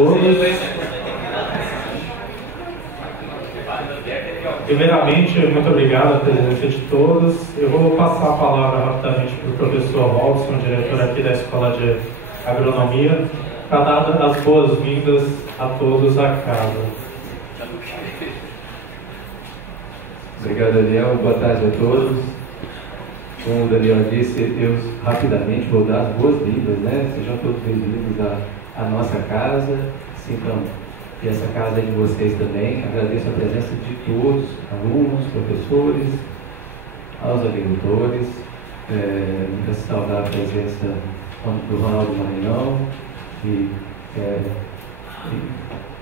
todos. Primeiramente, muito obrigado à presença de todos. Eu vou passar a palavra rapidamente para o professor Robson, diretor aqui da Escola de Agronomia, para dar as boas-vindas a todos à casa. Obrigado, Daniel. Boa tarde a todos. Como o Daniel disse, eu rapidamente vou dar as boas-vindas, né? Sejam todos bem-vindos à nossa casa. Sintam que essa casa é de vocês também. Agradeço a presença de todos, alunos, professores, aos agricultores. Nunca se saudar a presença do Ronaldo Maranhão, que é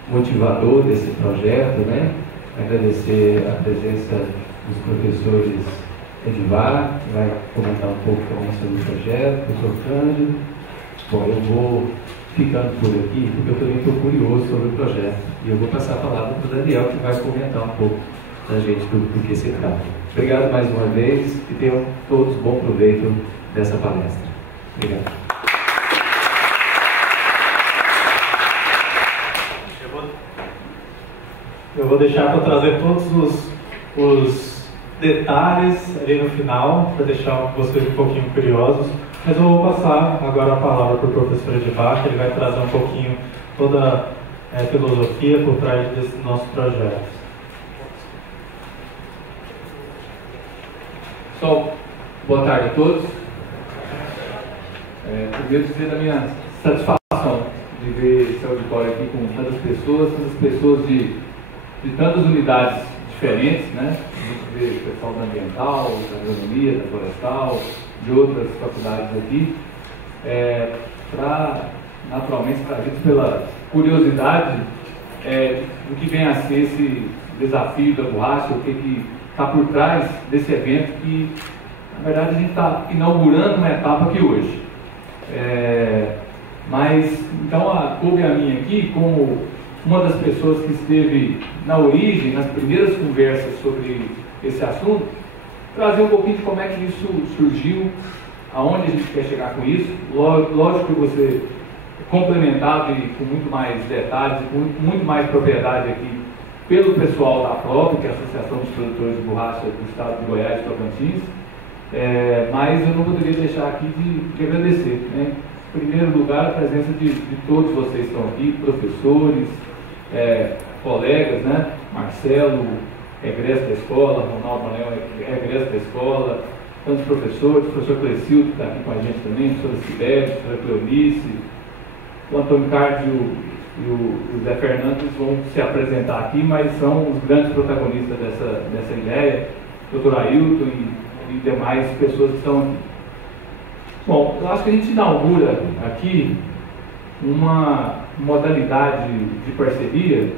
motivador desse projeto, né? Agradecer a presença dos professores Edivar, que vai comentar um pouco também sobre o projeto, o professor Cândido. Bom, eu vou ficando por aqui, porque eu também estou curioso sobre o projeto. E eu vou passar a palavra para o Daniel, que vai comentar um pouco da gente do que se trata. Obrigado mais uma vez e tenham todos bom proveito dessa palestra. Obrigado. Eu vou deixar para trazer todos os detalhes ali no final, para deixar vocês um pouquinho curiosos. Mas eu vou passar agora a palavra para o professor Edivar, que ele vai trazer um pouquinho toda a filosofia por trás desse nosso projeto. Pessoal, boa tarde a todos. Primeiro dizer da minha satisfação de ver esse auditório aqui com tantas pessoas de tantas unidades diferentes, né? A gente vê o pessoal da ambiental, da agronomia, da florestal, de outras faculdades aqui, naturalmente trazidos pela curiosidade do que vem a ser esse desafio da borracha, o que está por trás desse evento que, na verdade, a gente está inaugurando uma etapa aqui hoje. Mas, então, coube a mim aqui, como uma das pessoas que esteve na origem, nas primeiras conversas sobre esse assunto, trazer um pouquinho de como é que isso surgiu, aonde a gente quer chegar com isso. Lógico que você complementado e com muito mais detalhes, com muito mais propriedade aqui pelo pessoal da APROP, que é a Associação dos Produtores de Borracha do Estado de Goiás e Tocantins, mas eu não poderia deixar aqui de agradecer, né? Em primeiro lugar, a presença de todos vocês que estão aqui, professores, colegas, né? Marcelo, egresso da escola, Ronaldo Maranhão, egresso da escola, tantos professores, o professor Clecildo, que está aqui com a gente também, a professora Sibeli, a professora Cleonice, o Antônio Cardio e o Zé Fernando vão se apresentar aqui, mas são os grandes protagonistas dessa ideia, o doutor Ailton e demais pessoas que estão aqui. Bom, eu acho que a gente inaugura aqui uma modalidade de parceria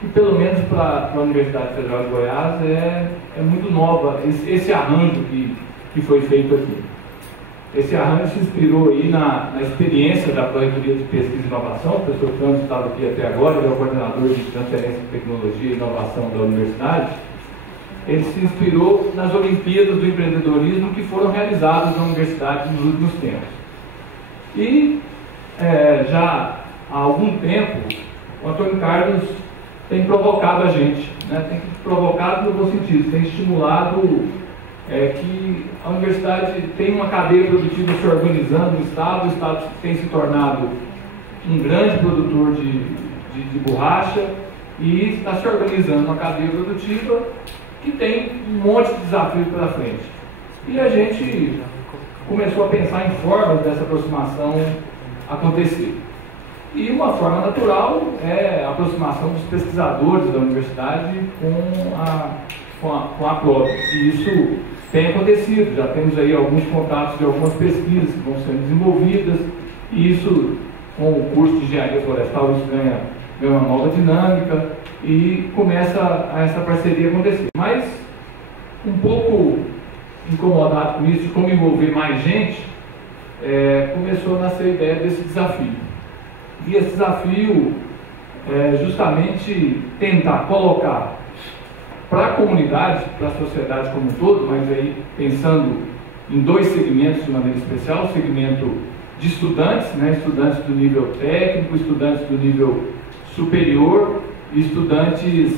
que, pelo menos para a Universidade Federal de Goiás, é muito nova, esse arranjo que foi feito aqui. Esse arranjo se inspirou aí na experiência da Pró-Reitoria de Pesquisa e Inovação. O professor Campos estava aqui até agora, ele é o coordenador de transferência de tecnologia e inovação da universidade. Ele se inspirou nas Olimpíadas do Empreendedorismo que foram realizadas na universidade nos últimos tempos. E já há algum tempo, o Antônio Carlos tem provocado a gente, né? Tem provocado no bom sentido, tem estimulado que a universidade tem uma cadeia produtiva se organizando no Estado, o Estado tem se tornado um grande produtor de borracha e está se organizando uma cadeia produtiva que tem um monte de desafios pela frente. E a gente começou a pensar em formas dessa aproximação acontecer. E uma forma natural é a aproximação dos pesquisadores da universidade com a PROP. E isso tem acontecido, já temos aí alguns contatos de algumas pesquisas que vão sendo desenvolvidas, e isso, com o curso de engenharia florestal, isso ganha uma nova dinâmica e começa essa parceria acontecer. Mas, um pouco incomodado com isso, de como envolver mais gente, começou a nascer a ideia desse desafio. E esse desafio é justamente tentar colocar para a comunidade, para a sociedade como um todo, mas aí pensando em dois segmentos de maneira especial, o segmento de estudantes, né, estudantes do nível técnico, estudantes do nível superior, estudantes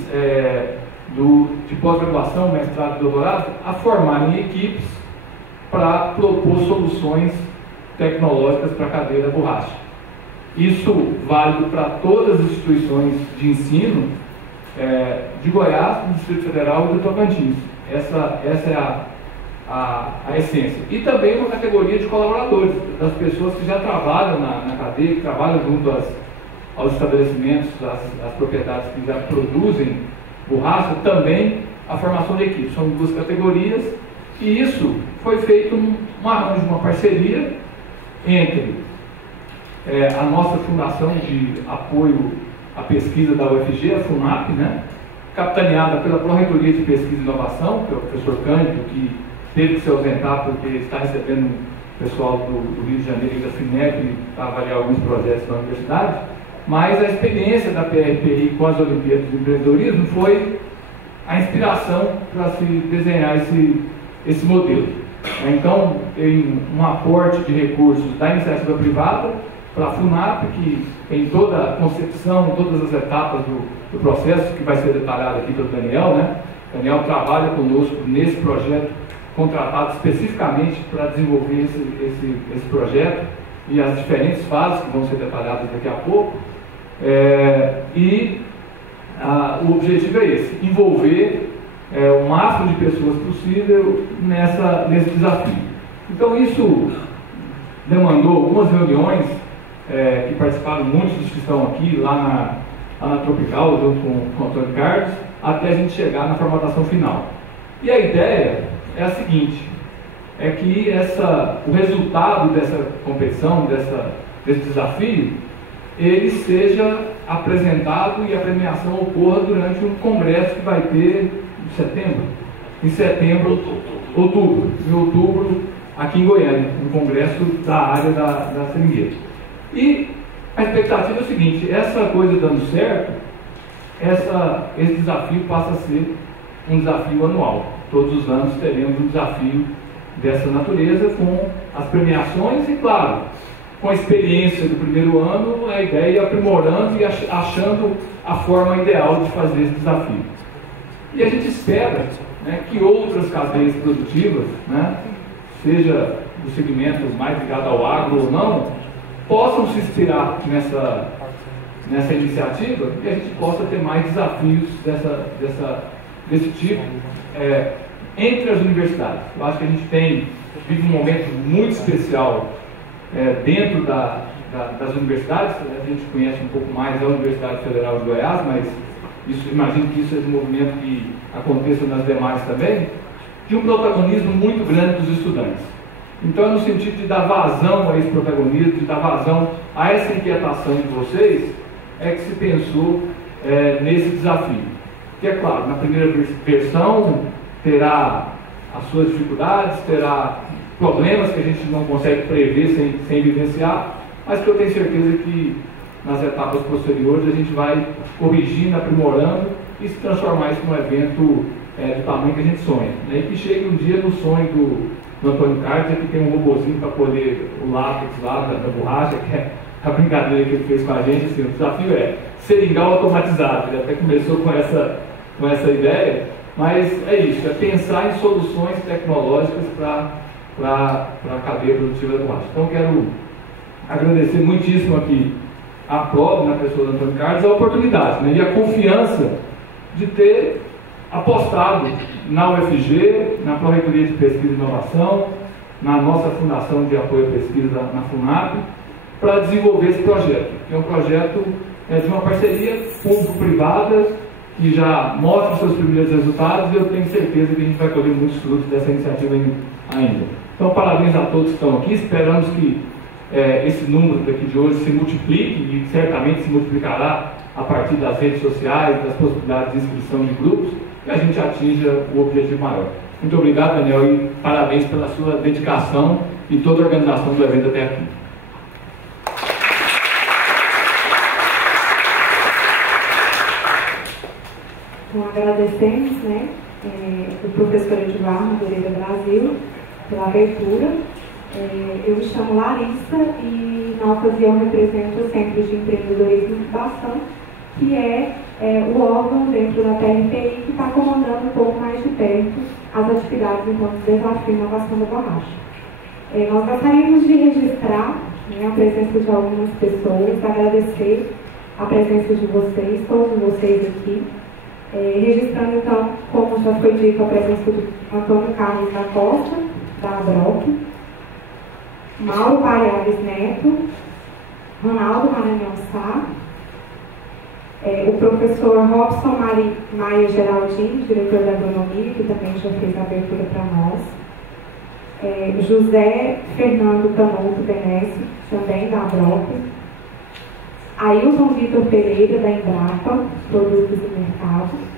de pós-graduação, mestrado e doutorado, a formarem equipes para propor soluções tecnológicas para a cadeia da borracha. Isso válido para todas as instituições de ensino de Goiás, do Distrito Federal e do Tocantins. Essa é a essência. E também uma categoria de colaboradores, das pessoas que já trabalham na cadeia, que trabalham junto aos estabelecimentos, às propriedades que já produzem borracha, também a formação de equipe. São duas categorias, e isso foi feito um arranjo, uma parceria entre a nossa Fundação de Apoio à Pesquisa da UFG, a FUNAP, né, capitaneada pela Pró-Reitoria de Pesquisa e Inovação, que é o professor Cândido, que teve que se ausentar porque está recebendo o pessoal do Rio de Janeiro e da FINEP para avaliar alguns projetos da universidade. Mas a experiência da PRPI com as Olimpíadas de Empreendedorismo foi a inspiração para se desenhar esse modelo. Então, tem um aporte de recursos da iniciativa privada para a FUNAP, que tem toda a concepção, todas as etapas do processo, que vai ser detalhado aqui pelo Daniel, né? O Daniel trabalha conosco nesse projeto, contratado especificamente para desenvolver esse projeto e as diferentes fases que vão ser detalhadas daqui a pouco. O objetivo é esse: envolver o máximo de pessoas possível nesse desafio. Então, isso demandou algumas reuniões que participaram muitos dos que estão aqui, lá na Tropical, junto com o Antônio Carlos, até a gente chegar na formatação final. E a ideia é a seguinte: é que o resultado dessa competição, desse desafio, ele seja apresentado e a premiação ocorra durante um congresso que vai ter em outubro, aqui em Goiânia, um congresso da área da seringueira. E a expectativa é o seguinte: essa coisa dando certo, esse desafio passa a ser um desafio anual. Todos os anos teremos um desafio dessa natureza, com as premiações e, claro, com a experiência do primeiro ano, a ideia é aprimorando e achando a forma ideal de fazer esse desafio. E a gente espera, né, que outras cadeias produtivas, né, seja do segmento mais ligado ao agro ou não, possam se inspirar nessa iniciativa e a gente possa ter mais desafios desse tipo entre as universidades. Eu acho que a gente vive um momento muito especial dentro das universidades. A gente conhece um pouco mais a Universidade Federal de Goiás, mas imagino que isso é um movimento que aconteça nas demais também, de um protagonismo muito grande dos estudantes. Então, no sentido de dar vazão a esse protagonismo, de dar vazão a essa inquietação de vocês, é que se pensou nesse desafio. Que, é claro, na primeira versão terá as suas dificuldades, terá problemas que a gente não consegue prever sem vivenciar, mas que eu tenho certeza que nas etapas posteriores a gente vai corrigindo, aprimorando e se transformar isso num evento de tamanho que a gente sonha. Né? E que chegue um dia no sonho do Antônio Carlos, que tem um robozinho para colher o látex lá da borracha, que é a brincadeira que ele fez com a gente. Assim, o desafio é seringal automatizado. Ele até começou com essa ideia, mas é isso, é pensar em soluções tecnológicas para a cadeia produtiva da borracha. Então, quero agradecer muitíssimo aqui a prova, na pessoa do Antônio Carlos, a oportunidade, né, e a confiança de ter apostado na UFG, na Pró-Reitoria de Pesquisa e Inovação, na nossa Fundação de Apoio à Pesquisa, na FUNAP, para desenvolver esse projeto, que é um projeto de uma parceria público-privada, que já mostra seus primeiros resultados, e eu tenho certeza que a gente vai colher muitos frutos dessa iniciativa ainda. Então, parabéns a todos que estão aqui, esperamos que esse número daqui de hoje se multiplique, e certamente se multiplicará a partir das redes sociais, das possibilidades de inscrição de grupos, e a gente atinja o objetivo maior. Muito obrigado, Daniel, e parabéns pela sua dedicação e toda a organização do evento até aqui. Então, agradecemos, né, o professor Edivar Madureira Brasil pela abertura Eu me chamo Larissa e na ocasião represento o Centro de Empreendedorismo e Incubação, que é o órgão dentro da TRPI que está comandando um pouco mais de perto as atividades enquanto desafio e inovação da borracha. Nós gostaríamos de registrar a presença de algumas pessoas, agradecer a presença de vocês, todos vocês aqui, registrando então, como já foi dito, a presença do Antônio Carlos da Costa, da ABROC, Mauro Palhares Neto, Ronaldo Maranhão Sá, o professor Robson Maia Geraldinho, diretor da agronomia, que também já fez a abertura para nós, José Fernando Canuto Benessi, também da ABROC, Ailton Vitor Pereira, da Embrapa, Produtos e Mercado,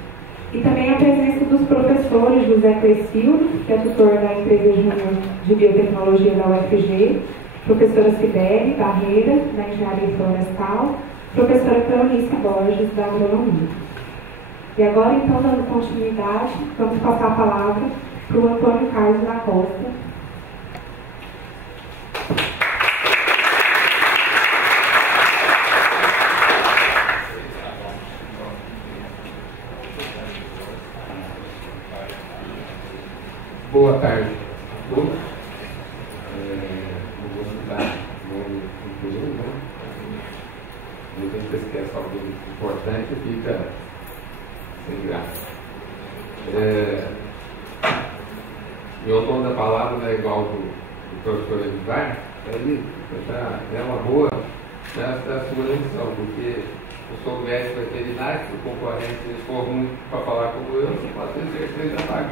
e também a presença dos professores José Clecildo, que é tutor da empresa Júnior de Biotecnologia da UFG, professora Sibeli Barreira, da Engenharia Florestal, professora Cleonice Borges, da Agronomia. E agora, então, dando continuidade, vamos passar a palavra para o Antônio Carlos da Costa. Boa tarde a todos. Não vou citar o nome inteiro, né? A gente esquece algo importante e fica sem graça. Meu tom da palavra não é igual do professor Edvar, aí já é uma boa nessa sua lição, porque eu sou médico veterinário, se o concorrente for muito para falar como eu, você pode ter certeza da vaga.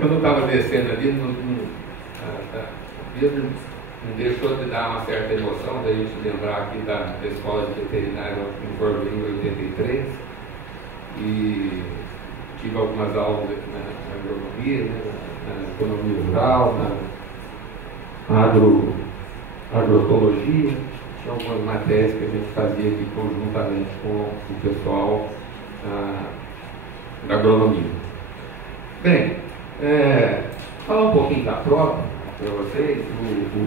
Quando eu estava descendo ali, a vida me deixou de dar uma certa emoção, da gente lembrar aqui da escola de veterinária em Corvinho em 83, e tive algumas aulas aqui na agronomia, né, na economia rural, na agroecologia, tinha algumas matérias que a gente fazia aqui conjuntamente com o pessoal da agronomia. Bem, falar um pouquinho da prova para vocês, o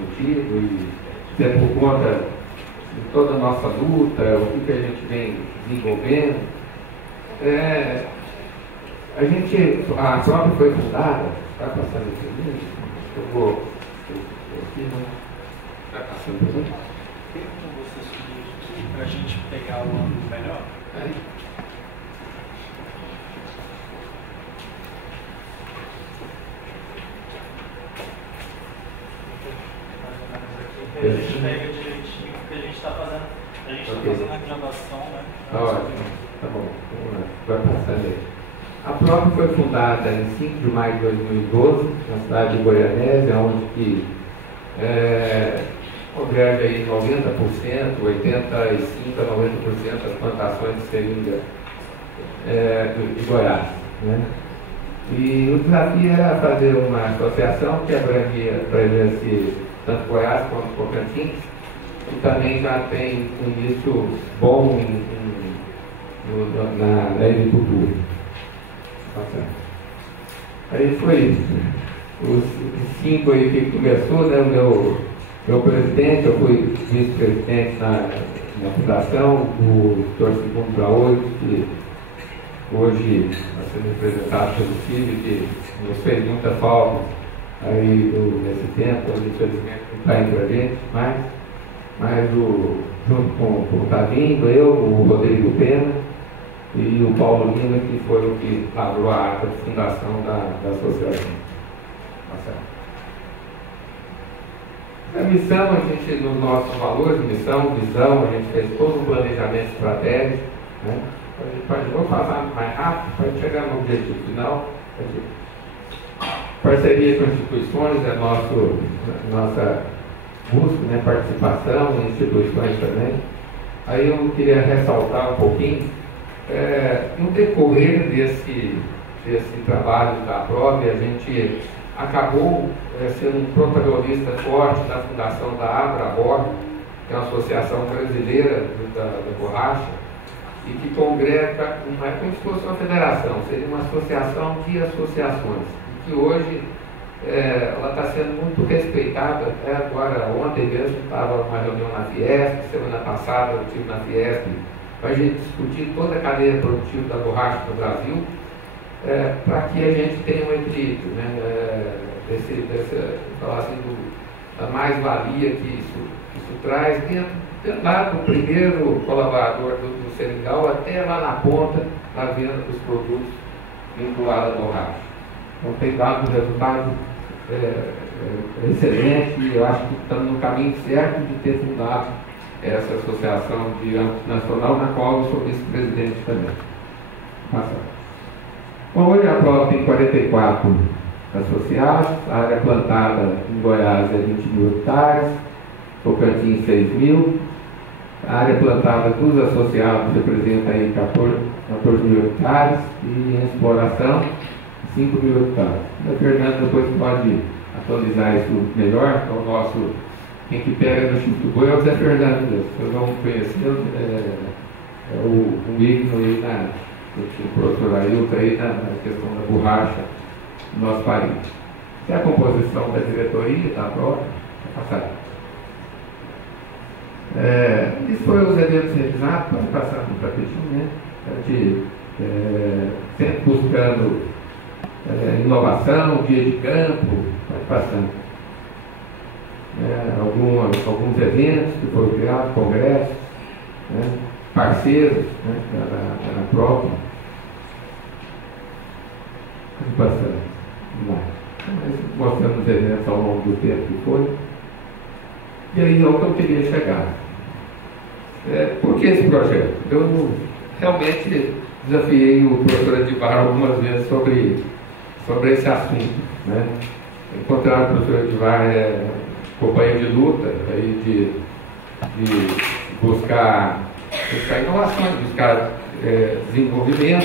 motivo e até por conta de toda a nossa luta, o que a gente vem desenvolvendo. A prova foi fundada, está passando aqui, eu vou aqui, não está passando aqui. Tem como você subir aqui para a gente pegar o ângulo melhor? Aí. A gente pega direitinho, porque a gente está fazendo, a gravação, né? Ótimo, tá bom, vamos lá, vai passando aí. A prova foi fundada em 5 de maio de 2012, na cidade de Goianésia, onde que converge aí 90%, 85% a 90% das plantações de seringa de Goiás, né? E o desafio era fazer uma associação que abrangia tanto Goiás quanto Tocantins, e também já tem um início bom na agricultura. Aí foi os 5 aí que começou, né? O meu presidente, eu fui vice-presidente na fundação, o Dr. Segundo Braulio, que hoje está sendo representado pelo filho, que nos fez muita falta aí nesse tempo, infelizmente não está entre a gente, mas junto com o Tavinho, eu, o Rodrigo Pena e o Paulo Lima, que foi o que abriu a ata de fundação da associação. A missão, a gente, nos nossos valores, missão, visão, a gente fez todo um planejamento estratégico, né? Vou passar mais rápido para chegar no objetivo final. Parceria com instituições é nossa busca, né? Participação em instituições também. Aí eu queria ressaltar um pouquinho, no decorrer desse trabalho da prova, a gente acabou sendo um protagonista forte da fundação da ABRABOR, que é uma associação brasileira da borracha, e que congrega, não é como se fosse uma federação, seria uma associação de associações, e que hoje ela está sendo muito respeitada. Até agora, ontem mesmo, estava uma reunião na Fiesp, semana passada eu estive na Fiesp, para a gente discutir toda a cadeia produtiva da borracha no Brasil, para que a gente tenha um equilíbrio, né? Falar assim, da mais-valia que isso traz lá do primeiro colaborador do seringal até lá na ponta, na venda dos produtos vinculados à borracha. Então tem dado um resultado excelente, e eu acho que estamos no caminho certo de ter fundado essa associação de âmbito nacional, na qual eu sou vice-presidente também. Bom, hoje a prova tem 44 associados, a área plantada em Goiás é 20 mil hectares, Tocantins 6 mil, a área plantada dos associados representa aí 14 mil hectares, e em exploração 5 mil hectares. O Fernando depois pode atualizar isso melhor. Então, quem que pega no chifre do boi é o Zé Fernando mesmo. Vocês vão conhecer, o Igno aí o professor Ailton aí na questão da borracha no nosso país. Essa é a composição da diretoria, da prova, passar. Isso foi os eventos realizados, pode passar no tapetinho, né? A gente sempre buscando inovação, dia de campo, pode passar. Alguns eventos que foram criados, congressos, né? Parceiros, né? Na prova. Pode passar. Mostrando os eventos ao longo do tempo que foi. E aí é o que eu queria chegar. Por que esse projeto? Eu realmente desafiei o professor Edivar algumas vezes sobre esse assunto, né? Encontrar o professor Edivar companheiro de luta, aí de buscar inovações, buscar desenvolvimento,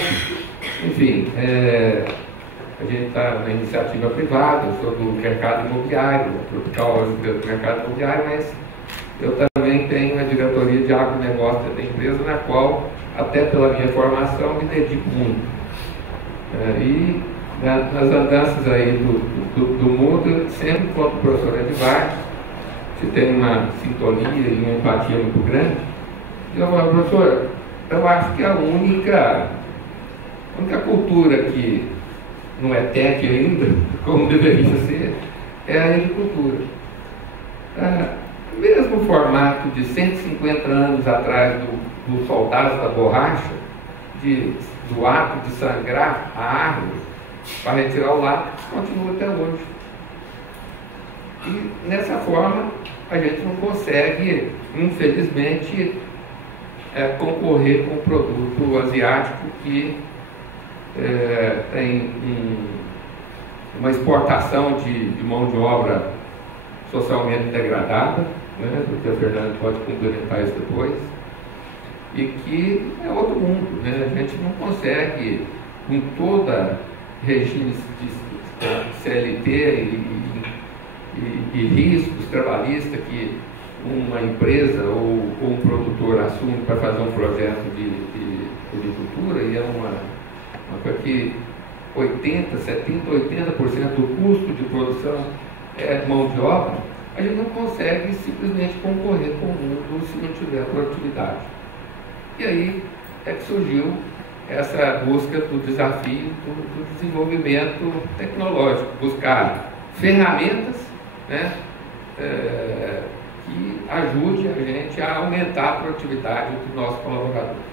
enfim. A gente está na iniciativa privada, eu sou do mercado imobiliário, tropical do mercado imobiliário, mas eu também tenho a diretoria de agronegócio da empresa, na qual, até pela minha formação, me dedico muito. E nas andanças aí do mundo, sempre quando o professor Edivar, se tem uma sintonia e uma empatia muito grande, eu falo, professor, eu acho que a única cultura que não é tech ainda, como deveria ser, é a agricultura. Mesmo formato de 150 anos atrás dos soldados da borracha, do ato de sangrar a árvore para retirar o látex, continua até hoje. E nessa forma a gente não consegue, infelizmente, concorrer com o produto asiático que tem uma exportação de mão de obra socialmente degradada, né, do que a Fernanda pode complementar isso depois, e que é outro mundo, né? A gente não consegue, com toda regime de CLT e riscos trabalhistas que uma empresa ou um produtor assume para fazer um projeto de agricultura, e é uma coisa que 80% do custo de produção é mão de obra, a gente não consegue simplesmente concorrer com o mundo se não tiver produtividade. E aí é que surgiu essa busca do desafio do desenvolvimento tecnológico, buscar ferramentas, né, que ajude a gente a aumentar a produtividade dos nossos colaboradores.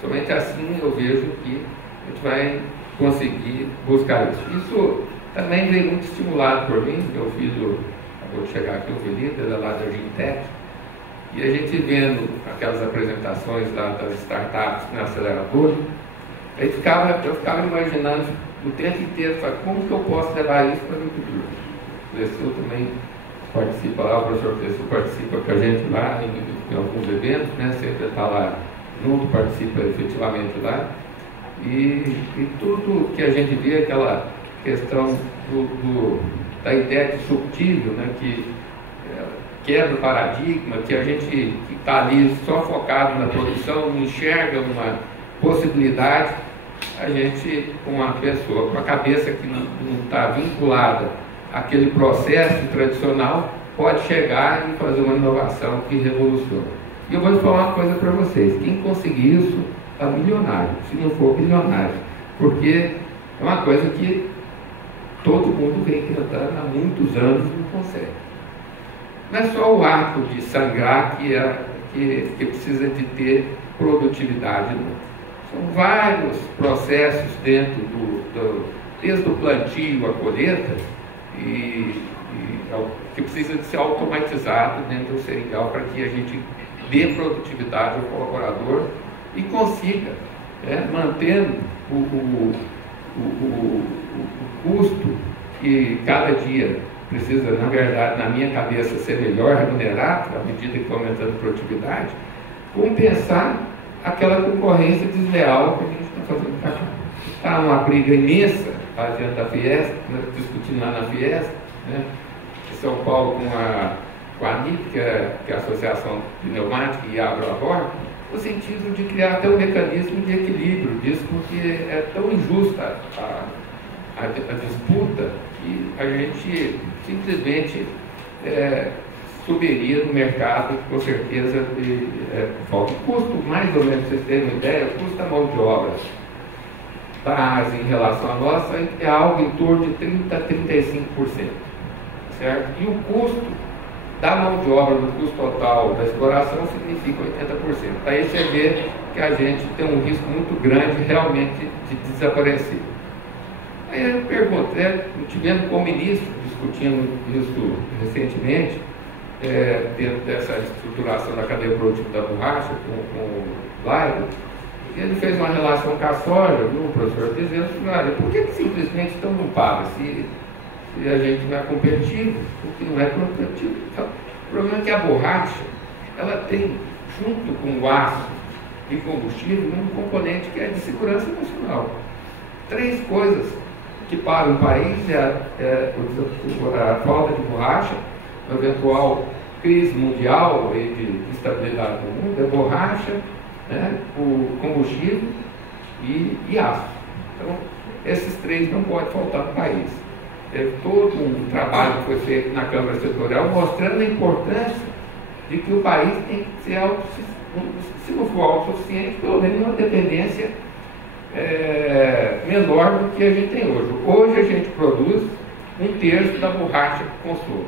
Somente assim eu vejo que a gente vai conseguir buscar isso. Isso também veio muito estimulado por mim. Meu filho acabou de chegar aqui, o Felipe, ele é lá da Gintec, e a gente vendo aquelas apresentações lá das startups na aceleradora, eu ficava imaginando o tempo inteiro, como que eu posso levar isso para o futuro. O professor também participa lá, o professor participa com a gente lá em alguns eventos, né? Sempre está lá junto, participa efetivamente lá, e tudo que a gente vê, aquela questão da ideia disruptível, né? Que quebra o paradigma, que a gente que está ali só focado na produção não enxerga uma possibilidade a gente, com uma pessoa com a cabeça que não está vinculada àquele processo tradicional, pode chegar e fazer uma inovação que revoluciona. E eu vou falar uma coisa para vocês: quem conseguir isso está milionário, se não for bilionário, porque é uma coisa que todo mundo vem tentando há muitos anos e não consegue. Não é só o ato de sangrar que precisa de ter produtividade, não. São vários processos dentro desde o plantio à colheita, que precisa de ser automatizado dentro do seringal para que a gente dê produtividade ao colaborador e consiga, mantendo o custo que cada dia precisa, na verdade, na minha cabeça, ser melhor remunerado à medida que vai aumentando a produtividade, compensar aquela concorrência desleal que a gente está fazendo para cá. Está uma briga imensa adiante da Fiesp, discutindo lá na Fiesp, né, em São Paulo com a ANIP, que é a Associação de Pneumática e Agroaborto, no sentido de criar até um mecanismo de equilíbrio disso, porque é tão injusta a disputa que a gente simplesmente subiria no mercado, com certeza, falta. O custo, mais ou menos, vocês terem uma ideia, o custo da mão de obra da Ásia em relação à nossa é algo em torno de 30% a 35%, certo? E o custo da mão de obra, do custo total da exploração, significa 80%. Aí você vê que a gente tem um risco muito grande realmente de desaparecer. Aí eu pergunto, tivemos com o ministro discutindo isso recentemente, dentro dessa estruturação da cadeia produtiva da borracha, com o Laido, ele fez uma relação com a soja, viu, professor, dizendo, olha, por que simplesmente então não paga? Se a gente não é competitivo, porque não é competitivo. O problema é que a borracha, ela tem, junto com o aço e combustível, um componente que é de segurança nacional. 3 coisas que param o país a falta de borracha, a eventual crise mundial de estabilidade no mundo, é borracha, o combustível e aço. Então, esses 3 não podem faltar no país. Todo um trabalho que foi feito na Câmara Setorial mostrando a importância de que o país tem que ser se não for autossuficiente, pelo menos uma dependência menor do que a gente tem hoje. Hoje a gente produz 1/3 da borracha que consome.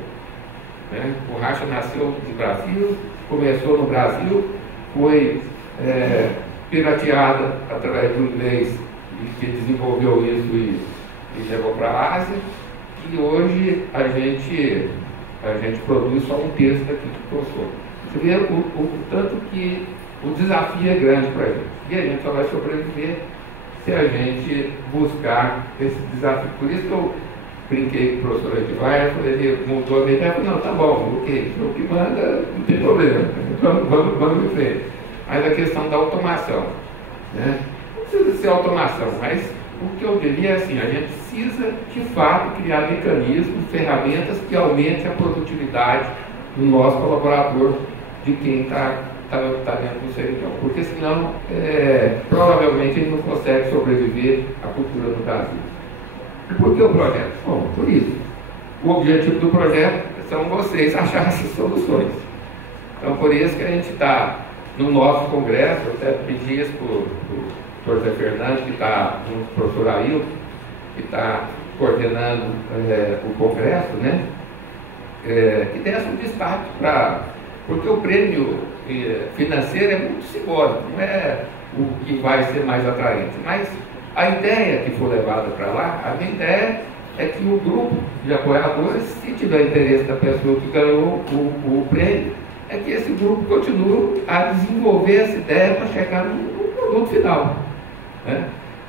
A borracha nasceu no Brasil, começou no Brasil, foi pirateada através de um inglês que desenvolveu isso e levou para a Ásia, e hoje a gente produz só 1/3 daquilo que consome. Você vê o tanto que o desafio é grande para a gente, e a gente só vai sobreviver se a gente buscar esse desafio. Por isso que eu brinquei com o professor Edivar, ele mudou a minha ideia, falei, não, tá bom, ok, o que manda não tem problema, vamos em frente. Mas a questão da automação, não precisa ser automação, mas o que eu diria é assim, a gente precisa de fato criar mecanismos, ferramentas que aumentem a produtividade do nosso colaborador, de quem está dentro do seringal, porque senão provavelmente ele não consegue sobreviver à cultura do Brasil. E por que o projeto? Bom, por isso. O objetivo do projeto são vocês acharem essas soluções. Então, por isso que a gente está no nosso congresso, eu até pedi isso para o professor Zé Fernando, que está junto com o professor Ailton, que está coordenando o congresso, que desse um destaque porque o prêmio financeiro é muito simbólico, não é o que vai ser mais atraente, mas a ideia que for levada para lá, a minha ideia é que o grupo de apoiadores, se tiver interesse da pessoa que ganhou o prêmio, é que esse grupo continue a desenvolver essa ideia para chegar no produto final.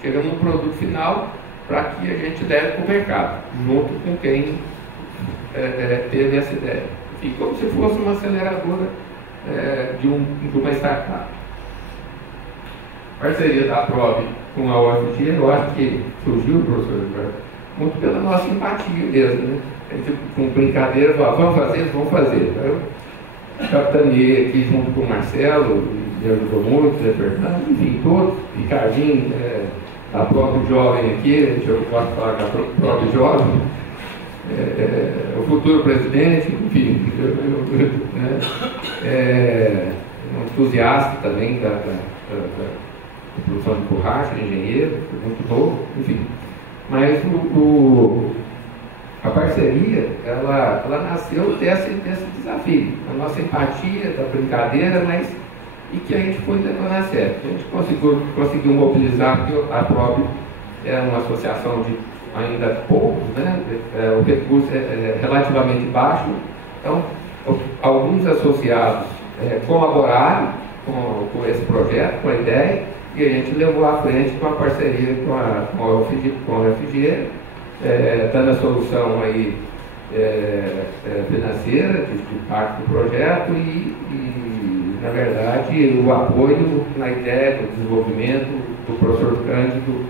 Chegar num produto final para que a gente leve para o mercado, junto com quem teve essa ideia. Enfim, como se fosse uma aceleradora de uma startup. Parceria da PROV com a UFG, eu acho que surgiu, professor, muito pela nossa empatia mesmo, A gente, com brincadeira, falava, vamos fazer. Eu capitaneei aqui junto com o Marcelo, me ajudou muito, Zé Fernando, enfim, todos, Ricardinho, a própria jovem aqui, eu posso falar com a própria jovem, o futuro presidente, enfim, um entusiasta também da produção de borracha, engenheiro, muito novo, enfim. Mas a parceria, ela nasceu desse desafio, a nossa empatia, da brincadeira, mas e que a gente foi levando a sério. A gente conseguiu mobilizar, porque a PROB é uma associação de ainda poucos, né? O recurso é relativamente baixo, então alguns associados colaboraram com esse projeto, com a ideia, e a gente levou à frente com a parceria com a UFG, dando a solução aí, financeira de parte do projeto e, na verdade, o apoio na ideia do desenvolvimento do professor Cândido,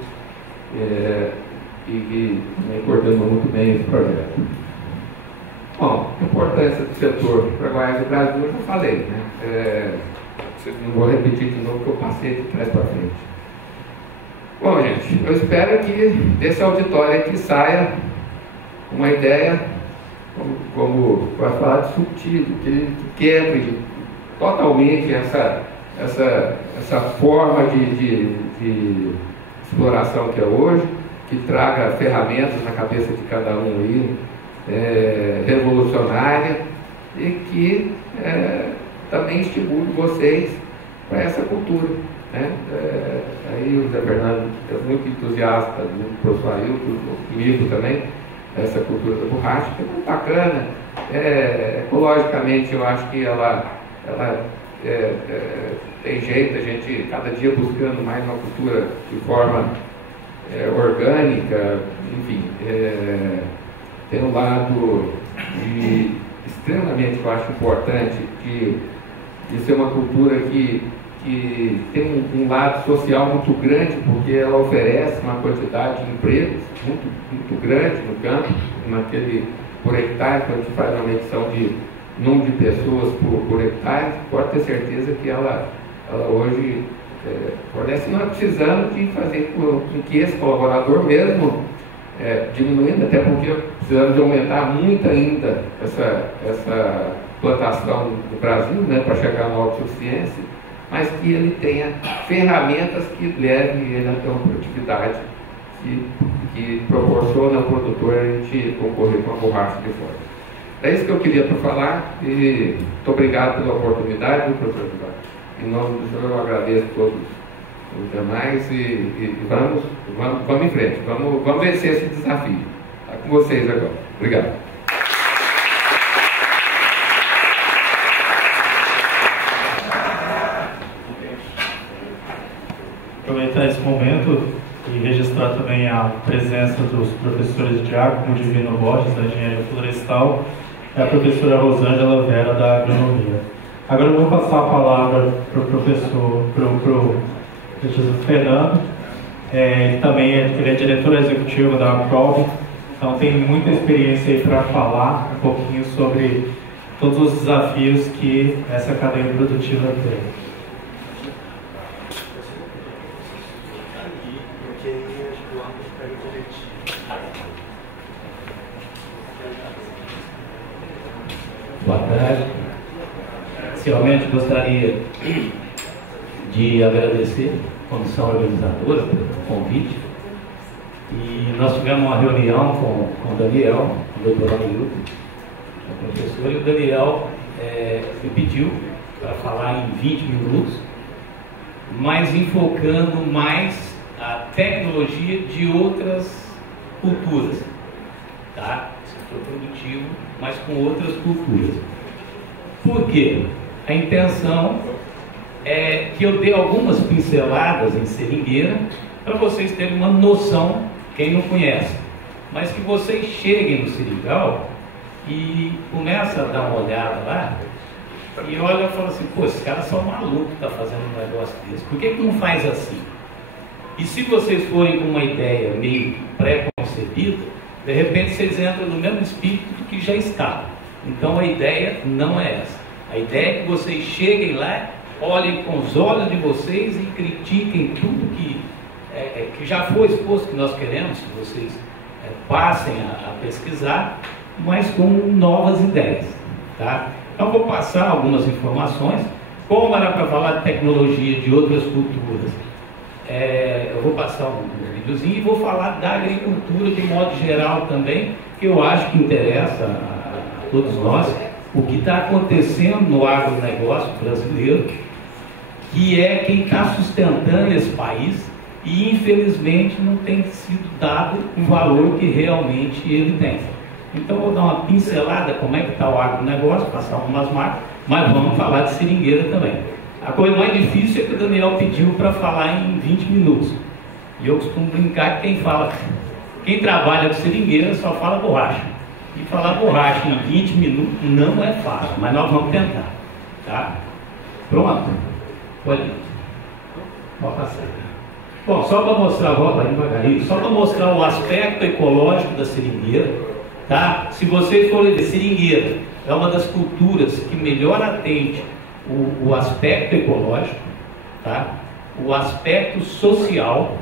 e coordenou muito bem esse projeto. Bom, a importância do setor para Goiás e Brasil eu já falei, né? Não vou repetir de novo, porque eu passei de trás para frente. Bom, gente, eu espero que desse auditório aqui saia uma ideia, como posso falar, de subtítulo, que quebre totalmente essa forma de exploração que é hoje, que traga ferramentas na cabeça de cada um aí, revolucionária, e que também estimule vocês para essa cultura, né? Aí o Zé Fernando é muito entusiasta, o professor Ailton, comigo também, essa cultura da borracha, que é muito bacana. Ecologicamente, eu acho que ela tem jeito, a gente cada dia buscando mais uma cultura de forma orgânica, enfim, tem um lado extremamente, eu acho importante, de ser uma cultura que tem um lado social muito grande, porque ela oferece uma quantidade de empregos muito grande no campo, por hectare, quando a gente faz uma medição de número de pessoas por hectare, pode ter certeza que ela hoje fornece, nós precisamos de fazer com que esse colaborador mesmo, diminuindo, até porque precisamos de aumentar muito ainda essa plantação no Brasil, né, para chegar na autossuficiência, mas que ele tenha ferramentas que levem ele a ter uma produtividade que proporciona ao produtor a gente concorrer com a borracha de fora. É isso que eu queria falar e muito obrigado pela oportunidade, professor Eduardo. Em nome do senhor eu agradeço a todos os demais e vamos em frente, vamos vencer esse desafio. Está com vocês agora. Obrigado. Aproveitar esse momento e registrar também a presença dos professores de água, como o Divino Borges, da Engenharia Florestal, e a professora Rosângela Vera, da Agronomia. Agora eu vou passar a palavra para o professor, para o Fernando, ele é diretor executivo da PROB, então tem muita experiência aí para falar um pouquinho sobre todos os desafios que essa cadeia produtiva tem. Boa tarde. Inicialmente gostaria de agradecer a comissão organizadora pelo convite. E nós tivemos uma reunião com o Daniel, o doutor Ailton, o professor, e o Daniel me pediu para falar em 20 minutos, mas enfocando mais a tecnologia de outras culturas, tá? Setor produtivo, mas com outras culturas. Por quê? A intenção é que eu dê algumas pinceladas em seringueira para vocês terem uma noção, quem não conhece, mas que vocês cheguem no seringal e começam a dar uma olhada lá e olha e fala assim, pô, esses caras são malucos que tá fazendo um negócio desse, por que não faz assim? E se vocês forem com uma ideia meio pré-concebida, de repente vocês entram no mesmo espírito do que já está. Então a ideia não é essa. A ideia é que vocês cheguem lá, olhem com os olhos de vocês e critiquem tudo que que já foi exposto, que nós queremos que vocês passem a pesquisar, mas com novas ideias, tá? Então vou passar algumas informações. Como era para falar de tecnologia de outras culturas, eu vou passar um videozinho e vou falar da agricultura de modo geral também, que eu acho que interessa a todos nós, o que está acontecendo no agronegócio brasileiro, que é quem está sustentando esse país e infelizmente não tem sido dado o valor que realmente ele tem. Então vou dar uma pincelada como é que está o agronegócio, passar algumas marcas, mas vamos falar de seringueira também. A coisa mais difícil é que o Daniel pediu para falar em 20 minutos. E eu costumo brincar que quem trabalha com seringueira só fala borracha. E falar borracha em 20 minutos não é fácil, mas nós vamos tentar. Tá? Pronto? Pode ir. Pode passar. Bom, só para mostrar, só para mostrar o aspecto ecológico da seringueira, tá? Se vocês forem ver, seringueira é uma das culturas que melhor atende o aspecto ecológico, tá? O aspecto social,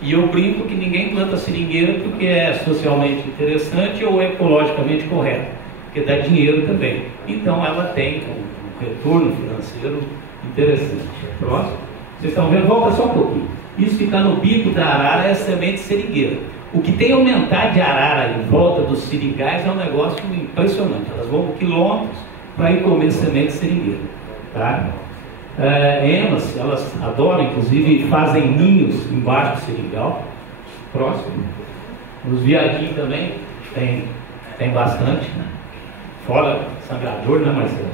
e eu brinco que ninguém planta seringueira porque é socialmente interessante ou ecologicamente correto, porque dá dinheiro também. Então ela tem um retorno financeiro interessante. Próximo. Vocês estão vendo? Volta só um pouquinho. Isso que está no bico da arara é a semente seringueira. O que tem aumentado de arara em volta dos seringais é um negócio impressionante. Elas vão quilômetros para ir comer semente seringueira. Tá? Emas, elas adoram, inclusive fazem ninhos embaixo do seringal. Próximo. Os viadinhos também tem bastante, né? Fora sangrador, né, Marcelo?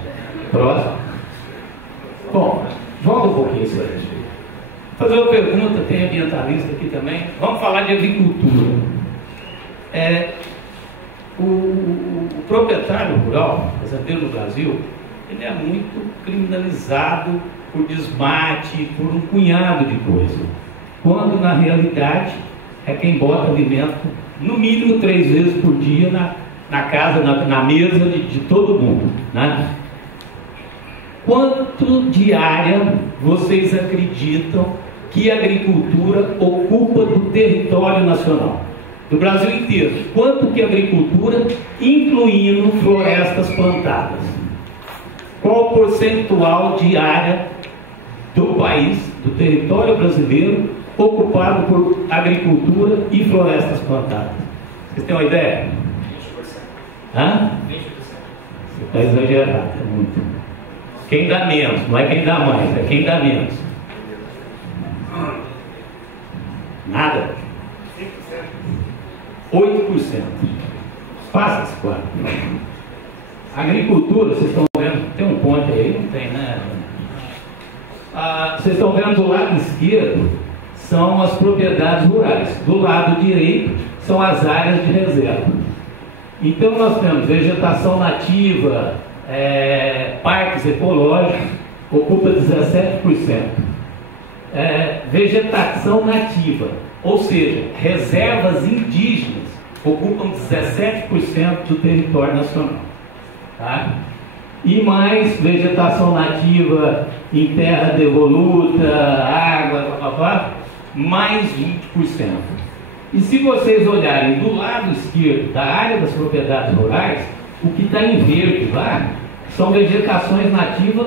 Próximo. Bom, volta um pouquinho isso aí. Vou fazer uma pergunta, tem ambientalista aqui também. Vamos falar de agricultura. O proprietário rural, fazendeiro no Brasil, ele é muito criminalizado por desmate, por um punhado de coisas. Quando na realidade é quem bota alimento no mínimo 3 vezes por dia na casa, na mesa de todo mundo, né? Quanto de área vocês acreditam que a agricultura ocupa do território nacional? Do Brasil inteiro. Quanto que a agricultura, incluindo florestas plantadas? Qual o percentual de área do país, do território brasileiro, ocupado por agricultura e florestas plantadas? Vocês têm uma ideia? 20%. Hã? 20%. Você está exagerado, é muito. Quem dá menos, não é quem dá mais, é quem dá menos. Nada. 8%. Passa esse quadro. Agricultura, vocês estão vendo, tem um ponto aí, não tem, né? Vocês estão vendo do lado esquerdo são as propriedades rurais, do lado direito são as áreas de reserva. Então nós temos vegetação nativa, parques ecológicos, ocupa 17%. Vegetação nativa, ou seja, reservas indígenas, ocupam 17% do território nacional. Tá? E mais vegetação nativa em terra devoluta, água, mais 20%. E se vocês olharem do lado esquerdo da área das propriedades rurais, o que está em verde lá são vegetações nativas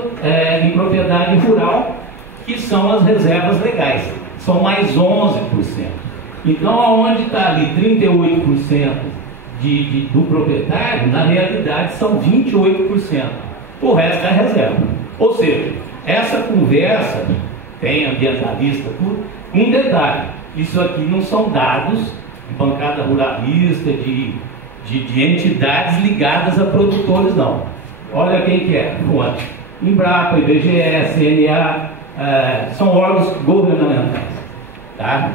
em propriedade rural, que são as reservas legais, são mais 11%. Então, aonde está ali 38% do proprietário, na realidade são 28%. O resto é reserva. Ou seja, essa conversa tem ambientalista, um detalhe: isso aqui não são dados de bancada ruralista, de entidades ligadas a produtores, não. Olha quem que é, fonte: Embrapa, IBGE, CNA, são órgãos governamentais. Tá?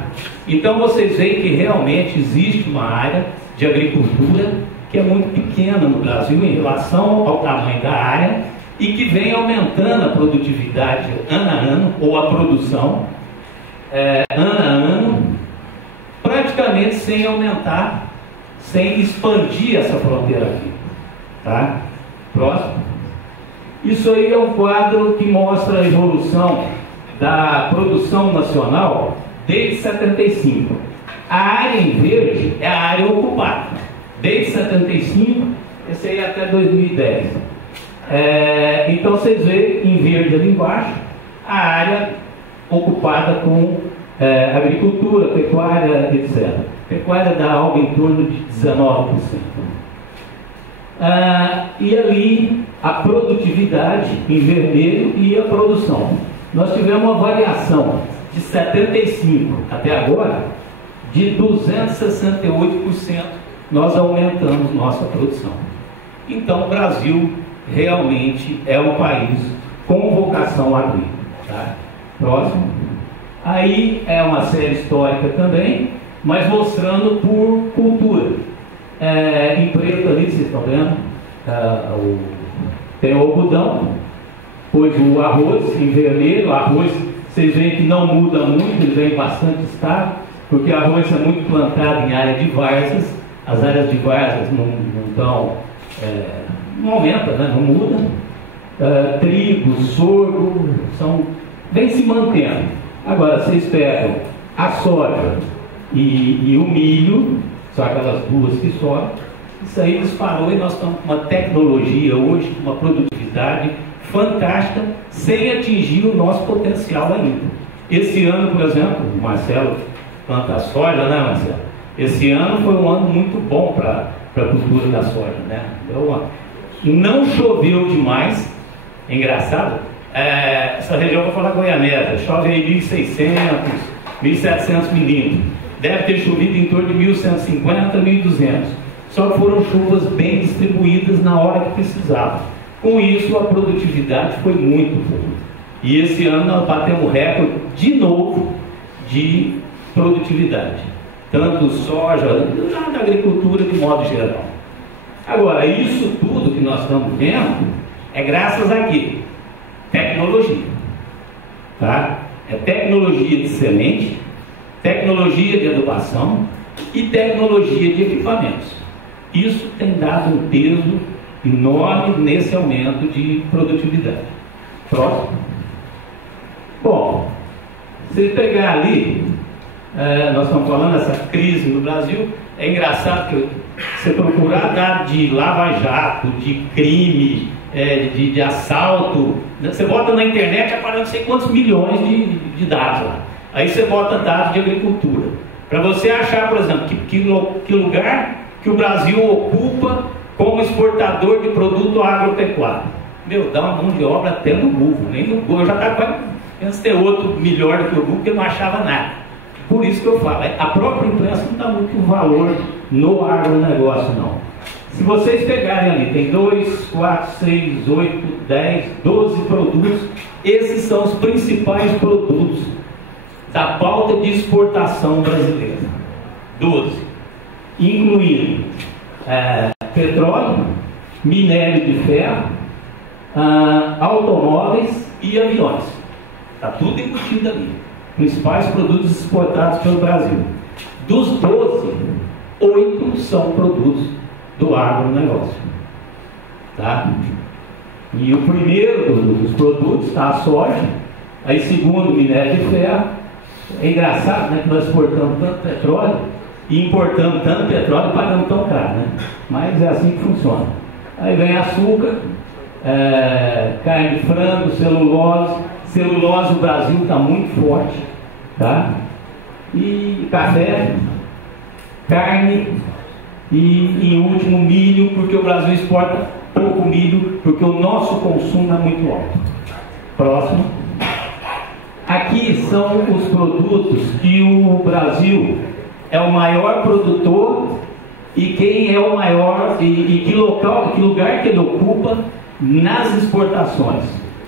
Então vocês veem que realmente existe uma área de agricultura que é muito pequena no Brasil em relação ao tamanho da área e que vem aumentando a produtividade ano a ano, ou a produção ano a ano, praticamente sem aumentar, sem expandir essa fronteira aqui. Tá? Próximo. Isso aí é um quadro que mostra a evolução da produção nacional desde 75. A área em verde é a área ocupada. Desde 75, esse aí até 2010. Então vocês veem em verde ali embaixo a área ocupada com agricultura, pecuária, etc. Pecuária dá algo em torno de 19%. E ali a produtividade em vermelho e a produção. Nós tivemos uma variação de 75 até agora de 268%. Nós aumentamos nossa produção. Então o Brasil realmente é um país com vocação agrícola. Tá? Próximo. Aí é uma série histórica também, mas mostrando por cultura. Em preto ali, vocês estão vendo? Tem o algodão, pois o arroz em vermelho. O arroz, vocês veem que não muda muito, ele vem bastante estável, porque o arroz é muito plantado em área de várzeas. As áreas de várzeas não aumenta, né? Não muda. Trigo, sorgo, vem se mantendo. Agora, vocês pegam a soja e o milho, são aquelas duas que sobram. Isso aí disparou e nós estamos com uma tecnologia hoje, uma produtividade fantástica, sem atingir o nosso potencial ainda. Esse ano, por exemplo, o Marcelo planta soja, né, Marcelo? Esse ano foi um ano muito bom para a cultura da soja, né? Não choveu demais, é engraçado. Essa região, vou falar Goianésia, chove aí 1.600, 1.700 milímetros. Deve ter chovido em torno de 1.150, 1.200. Só que foram chuvas bem distribuídas na hora que precisava. Com isso, a produtividade foi muito boa. E esse ano nós batemos recorde de novo de produtividade. Tanto soja, na agricultura de modo geral. Agora, isso tudo que nós estamos vendo é graças a quê? Tecnologia. Tá? É tecnologia de semente, tecnologia de adubação e tecnologia de equipamentos. Isso tem dado um peso enorme nesse aumento de produtividade. Próximo. Bom, se pegar ali, nós estamos falando dessa crise no Brasil. É engraçado que você procurar dados de lava-jato, de crime, de assalto, você bota na internet, aparece não sei quantos milhões de dados lá. Aí você bota dados de agricultura. Para você achar, por exemplo, que lugar que o Brasil ocupa como exportador de produto agropecuário. Dá uma mão de obra até no Google. Nem no Google. Eu já estava pensando ter outro melhor do que o Google, porque eu não achava nada. Por isso que eu falo, a própria imprensa não dá muito valor no agronegócio, não. Se vocês pegarem ali, tem 2, 4, 6, 8, 10, 12 produtos. Esses são os principais produtos da pauta de exportação brasileira. 12. Incluindo petróleo, minério de ferro, automóveis e aviões. Está tudo embutido ali. Principais produtos exportados pelo Brasil. Dos 12, 8 são produtos do agronegócio. Tá? E o primeiro dos produtos está a soja, aí segundo, minério de ferro. É engraçado, né, que nós exportamos tanto petróleo e importando tanto petróleo e pagando tão caro, né? Mas é assim que funciona. Aí vem açúcar, carne de frango, celulose. Celulose, o Brasil está muito forte, tá? E café, carne e, em último, milho, porque o Brasil exporta pouco milho, porque o nosso consumo é muito alto. Próximo. Aqui são os produtos que o Brasil é o maior produtor e quem é o maior e que lugar que ele ocupa nas exportações.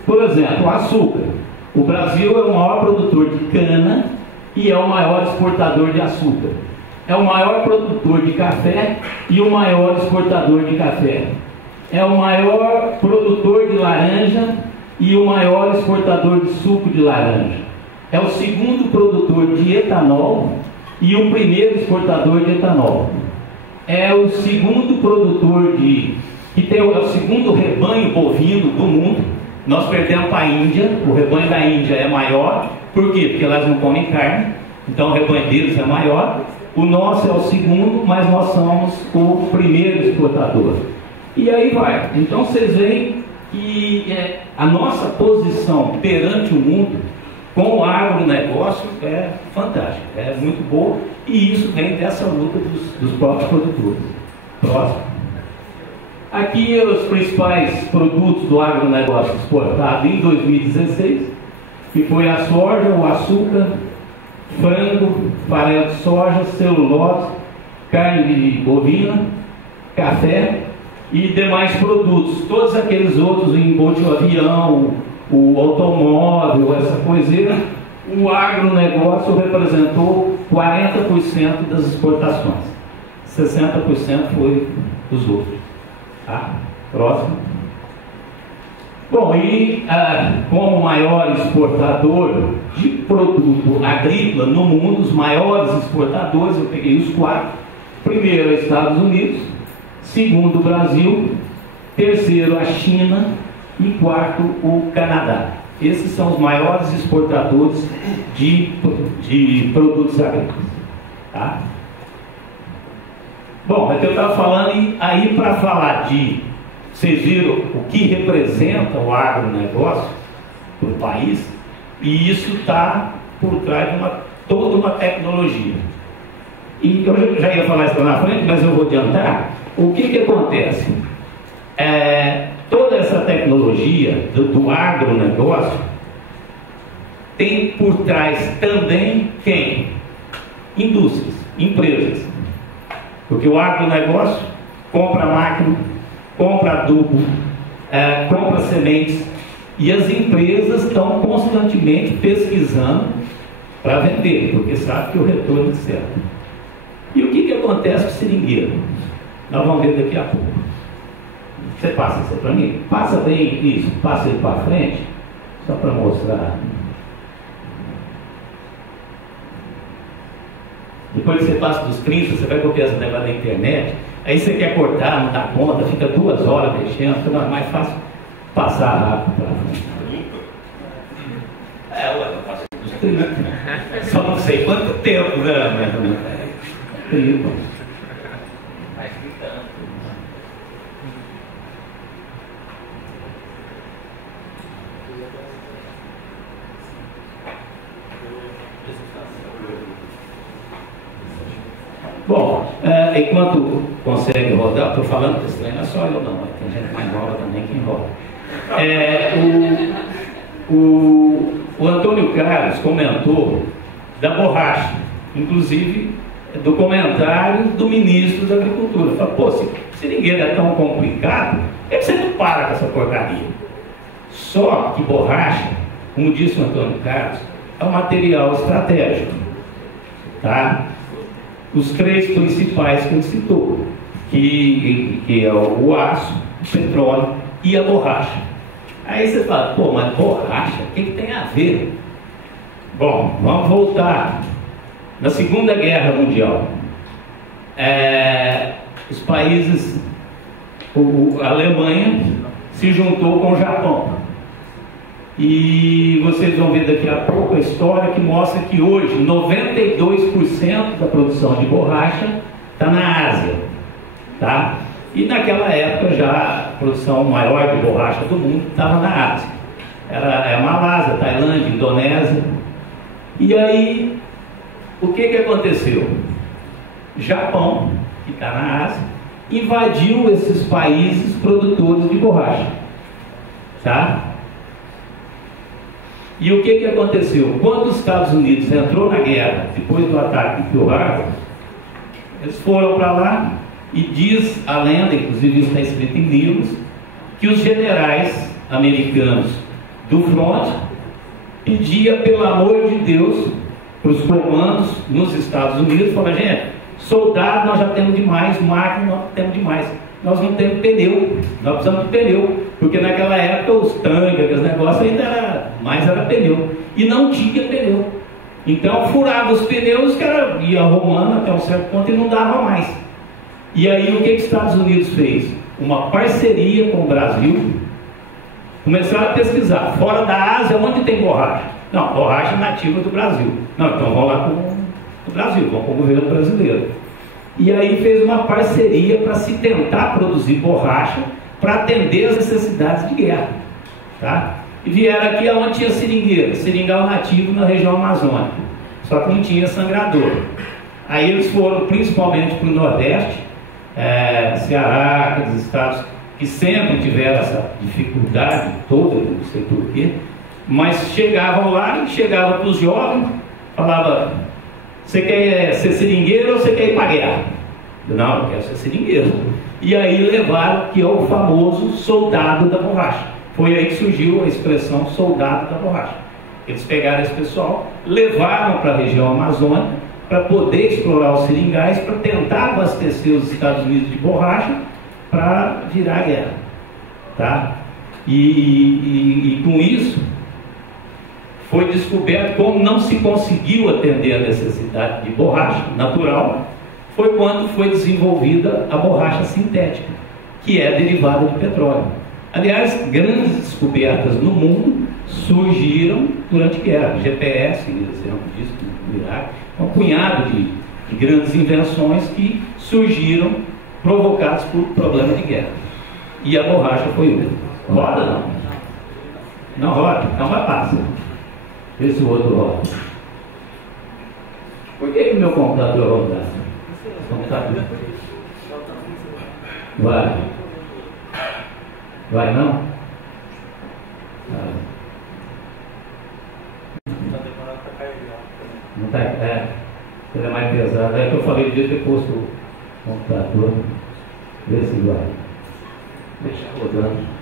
Por exemplo, o açúcar. O Brasil é o maior produtor de cana e é o maior exportador de açúcar. É o maior produtor de café e o maior exportador de café. É o maior produtor de laranja e o maior exportador de suco de laranja. É o segundo produtor de etanol e o primeiro exportador de etanol. É o segundo produtor é o segundo rebanho bovino do mundo. Nós perdemos para a Índia. O rebanho da Índia é maior. Por quê? Porque elas não comem carne. Então o rebanho deles é maior, o nosso é o segundo, mas nós somos o primeiro exportador. E aí vai. Então vocês veem que a nossa posição perante o mundo com o agronegócio é fantástica, é muito boa, e isso vem dessa luta dos próprios produtores. Próximo. Aqui os principais produtos do agronegócio exportado em 2016, que foi a soja, o açúcar, frango, farelo de soja, celulose, carne de bovina, café e demais produtos. Todos aqueles outros, o embote do avião, o automóvel, essa coiseira, o agronegócio representou 40% das exportações. 60% foi os outros. Tá? Próximo. Bom, e como maior exportador de produto agrícola no mundo, os maiores exportadores, eu peguei os 4. Primeiro, os Estados Unidos. Segundo, o Brasil. Terceiro, a China. E quarto, o Canadá. Esses são os maiores exportadores de produtos agrícolas. Tá? Bom, é que eu estava falando aí para falar de... Vocês viram o que representa o agronegócio para o país, e isso está por trás de toda uma tecnologia. E eu já ia falar isso lá na frente, mas eu vou adiantar. O que acontece? Toda essa tecnologia do agronegócio tem por trás também quem? Indústrias, empresas. Porque o agronegócio compra máquina, compra adubo, compra sementes, e as empresas estão constantemente pesquisando para vender, porque sabe que o retorno é certo. E o que acontece com o seringueiro? Nós vamos ver daqui a pouco. Você passa isso para mim? Passa bem isso, passa ele para frente, só para mostrar. Depois que você passa dos 30, você vai copiar esse negócio da internet, aí você quer cortar, não dá conta, fica 2 horas mexendo, então é mais fácil passar rápido para frente. Eu faço dos 30. Só não sei quanto tempo, né? 30. Bom, enquanto consegue rodar, estou falando que esse trem não é só eu não, tem gente que enrola também que enrola. O Antônio Carlos comentou da borracha, inclusive do comentário do ministro da Agricultura. Falou, pô, se seringueiro é tão complicado, por que você não para com essa porcaria? Só que borracha, como disse o Antônio Carlos, é um material estratégico, tá? Os 3 principais que ele citou, que é o aço, o petróleo e a borracha. Aí você fala, pô, mas borracha, o que tem a ver? Bom, vamos voltar. Na Segunda Guerra Mundial, os países, a Alemanha se juntou com o Japão. E vocês vão ver daqui a pouco a história que mostra que hoje 92% da produção de borracha está na Ásia, tá? E naquela época já a produção maior de borracha do mundo estava na Ásia. Era a Malásia, Tailândia, Indonésia. E aí, o que aconteceu? Japão, que está na Ásia, invadiu esses países produtores de borracha, tá? E o que aconteceu? Quando os Estados Unidos entrou na guerra, depois do ataque de Pearl Harbor, eles foram para lá e diz a lenda, inclusive isso está escrito em livros, que os generais americanos do front pediam pelo amor de Deus para os comandos nos Estados Unidos, falaram, gente, soldado nós já temos demais, máquina nós temos demais, nós não temos pneu, nós precisamos de pneu, porque naquela época os tanques, os negócios ainda era pneu, e não tinha pneu. Então furava os pneus, que ia arrumando até um certo ponto e não dava mais. E aí o que os Estados Unidos fez? Uma parceria com o Brasil Começaram a pesquisar, fora da Ásia, onde tem borracha? Não, borracha nativa do Brasil. Não, então vamos lá com o Brasil, vamos com o governo brasileiro. E aí fez uma parceria para se tentar produzir borracha para atender as necessidades de guerra. Tá? E vieram aqui onde tinha seringueira, seringal nativo na região amazônica, só que não tinha sangrador. Aí eles foram principalmente para o Nordeste, Ceará, aqueles estados que sempre tiveram essa dificuldade toda, não sei porquê, mas chegavam lá e chegavam para os jovens, falava: você quer ser seringueiro ou você quer ir para a guerra? Não, eu quero ser seringueiro. E aí levaram, que é o famoso soldado da borracha. Foi aí que surgiu a expressão soldado da borracha. Eles pegaram esse pessoal, levaram para a região amazônica para poder explorar os seringais, para tentar abastecer os Estados Unidos de borracha para virar a guerra. Tá? E com isso foi descoberto como não se conseguiu atender a necessidade de borracha natural. Foi quando foi desenvolvida a borracha sintética, que é derivada de petróleo. Aliás, grandes descobertas no mundo surgiram durante a guerra. GPS, exemplo disso, no Iraque, um punhado de grandes invenções que surgiram provocadas por problema de guerra. E a borracha foi uma. Roda não? Não roda, então vai passar. Vê se o outro roda. Por que o meu computador roda? Computador. Vai. Vai não? Não tá, ele é mais pesado. É que eu falei de ter posto o computador. Vê se vai. Deixa rodando.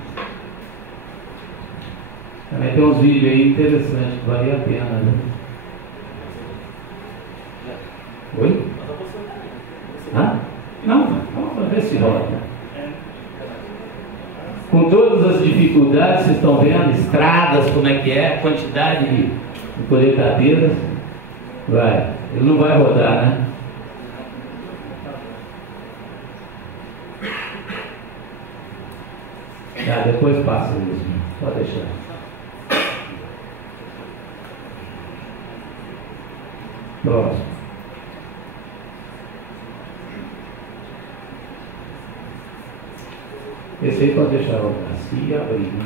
Também tem uns vídeos aí interessantes que valia a pena, né? Oi? Hã? Não, vamos ver se roda. Com todas as dificuldades, vocês estão vendo, estradas, como é que é, quantidade de colheitadeiras. Vai, ele não vai rodar, né? Depois passa isso, pode deixar. Próximo. Esse aí pode deixar o braço e abrir, né?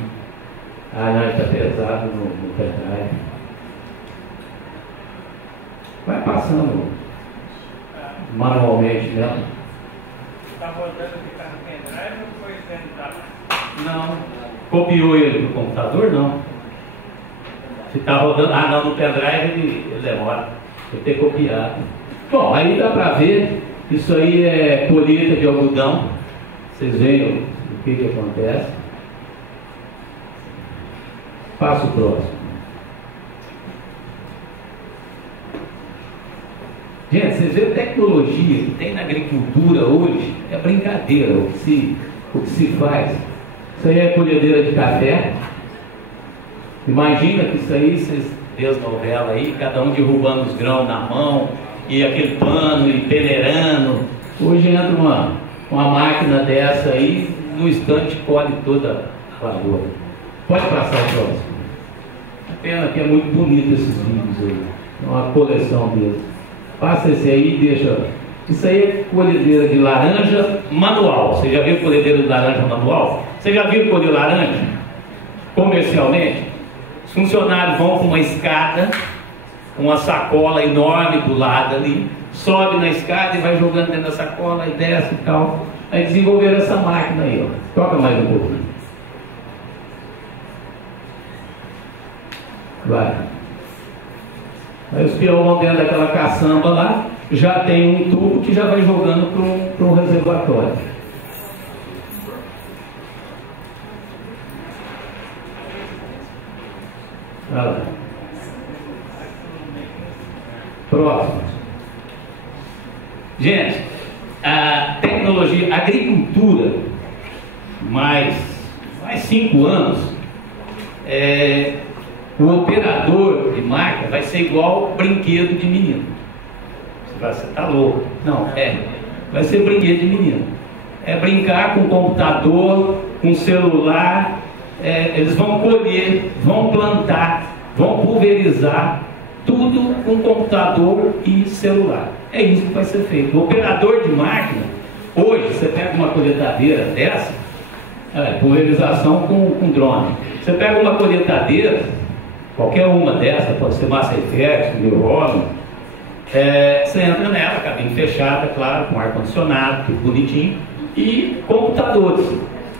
Ah, não, está pesado no pendrive. Vai passando manualmente, né? Está rodando que está no pendrive ou foi dentro? Não. Copiou ele do computador? Não. Se está rodando. Ah, não, no pendrive ele demora. Vou ter copiado. Bom, aí dá para ver. Isso aí é colheita de algodão. Vocês veem o que acontece. Passo próximo. Gente, vocês veem a tecnologia que tem na agricultura hoje, é brincadeira o que se faz. Isso aí é colhedeira de café. Imagina que isso aí, vocês vêem as novelas aí, cada um derrubando os grãos na mão, e aquele pano, e peneirando. Hoje entra uma máquina dessa aí, no instante colhe toda a lavoura. Pode passar o próximo. A pena que é muito bonito esses vídeos aí. É uma coleção deles. Passa esse aí e deixa. Isso aí é colhedeira de laranja manual. Você já viu colhedeira de laranja manual? Você já viu colher laranja? Comercialmente? Os funcionários vão com uma escada, uma sacola enorme do lado ali, sobe na escada e vai jogando dentro da sacola e desce e tal. Aí desenvolveram essa máquina aí, ó. Toca mais um pouquinho. Vai. Aí os peões vão dentro daquela caçamba lá, já tem um tubo que já vai jogando para um reservatório. Olha lá. Próximo. Gente, a tecnologia, a agricultura, mais 5 anos, o operador de máquina vai ser igual brinquedo de menino. Você está louco. Não, vai ser brinquedo de menino. É brincar com computador, com celular, eles vão colher, vão plantar, vão pulverizar, tudo com computador e celular. É isso que vai ser feito. O operador de máquina, hoje, você pega uma colheitadeira dessa, pulverização com drone. Você pega uma colheitadeira, qualquer uma dessa, pode ser Massa Effects, Neuron, você entra nela, cabine fechada, claro, com ar-condicionado, tudo bonitinho, e computadores.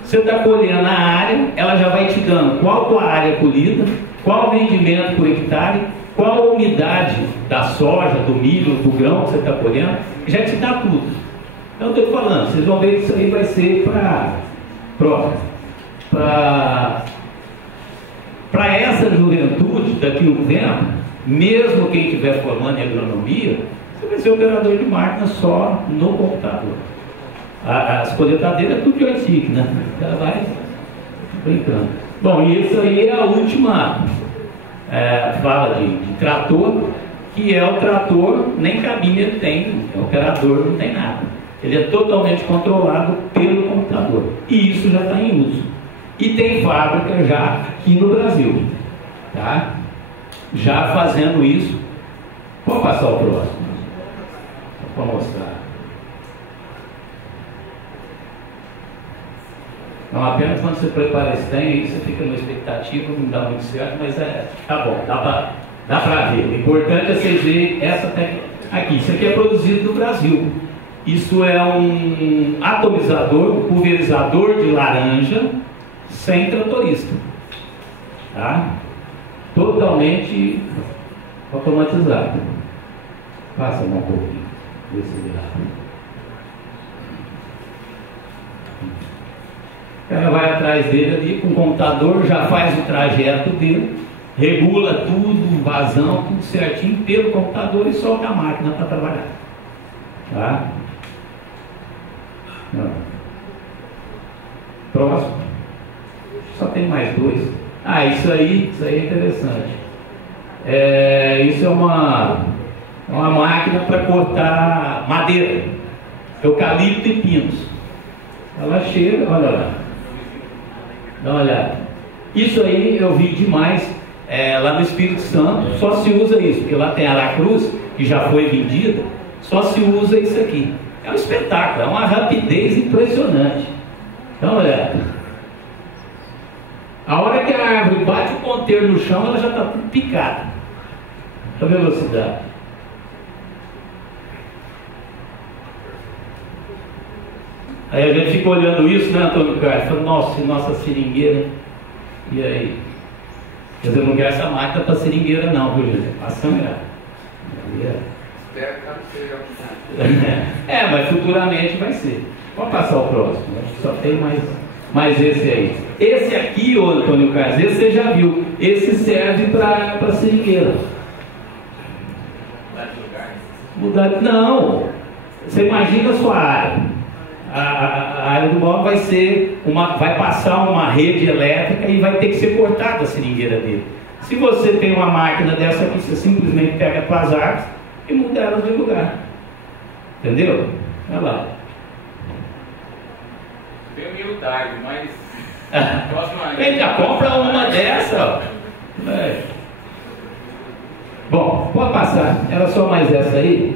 Você está colhendo a área, ela já vai te dando qual a tua área colhida, qual o rendimento por hectare, qual a umidade da soja, do milho, do grão que você está colhendo, já te dá tudo. Então eu estou falando, vocês vão ver que isso aí vai ser para essa juventude daqui a um tempo, mesmo quem estiver formando em agronomia, você vai ser operador de máquina só no computador. As colheitadeiras é tudo de joystick, né? Ela vai brincando. Bom, e isso aí é a última fala de trator, que é o trator, nem cabine ele tem, o operador não tem nada. Ele é totalmente controlado pelo computador. E isso já está em uso. E tem fábrica já aqui no Brasil, tá? Já fazendo isso. Vou passar o próximo para mostrar. Não, apenas quando você prepara esse trem, aí você fica numa expectativa, não dá muito certo, mas tá bom, dá para ver. O importante é vocês verem essa técnica aqui. Isso aqui é produzido no Brasil. Isso é um atomizador, um pulverizador de laranja sem tratorista, tá? Totalmente automatizado. Passa um pouquinho desse lado. Ela vai atrás dele ali com o computador, já faz o trajeto dele, regula tudo, vazão, tudo certinho pelo computador e solta a máquina para trabalhar. Tá? Não. Próximo. Só tem mais dois. Isso aí é interessante. Isso é uma máquina para cortar madeira, eucalipto e pinos. Ela chega, olha lá. Dá uma olhada. Isso aí eu vi demais lá no Espírito Santo. Só se usa isso, porque lá tem Aracruz, que já foi vendida. Só se usa isso aqui. É um espetáculo, é uma rapidez impressionante. Dá uma olhada. A hora que a árvore bate o ponteiro no chão, ela já está tudo picada. A velocidade. Aí a gente fica olhando isso, né, Antônio Carlos? Falando, nossa seringueira. E aí? Quer dizer, eu não quero essa máquina para seringueira, não, viu, gente? Para sangrar. Espero que não seja. Mas futuramente vai ser. Pode passar o próximo. Só tem mais esse aí. Esse aqui, ô Antônio Carlos, esse você já viu. Esse serve para seringueira. Mudar? Não. Você imagina a sua área. A área do móvel vai passar uma rede elétrica e vai ter que ser cortada a seringueira dele. Se você tem uma máquina dessa aqui, você simplesmente pega as árvores e muda elas de lugar. Entendeu? Olha lá. Tem humildade, mas Ele já compra uma dessa. Bom, pode passar. Era só mais essa aí.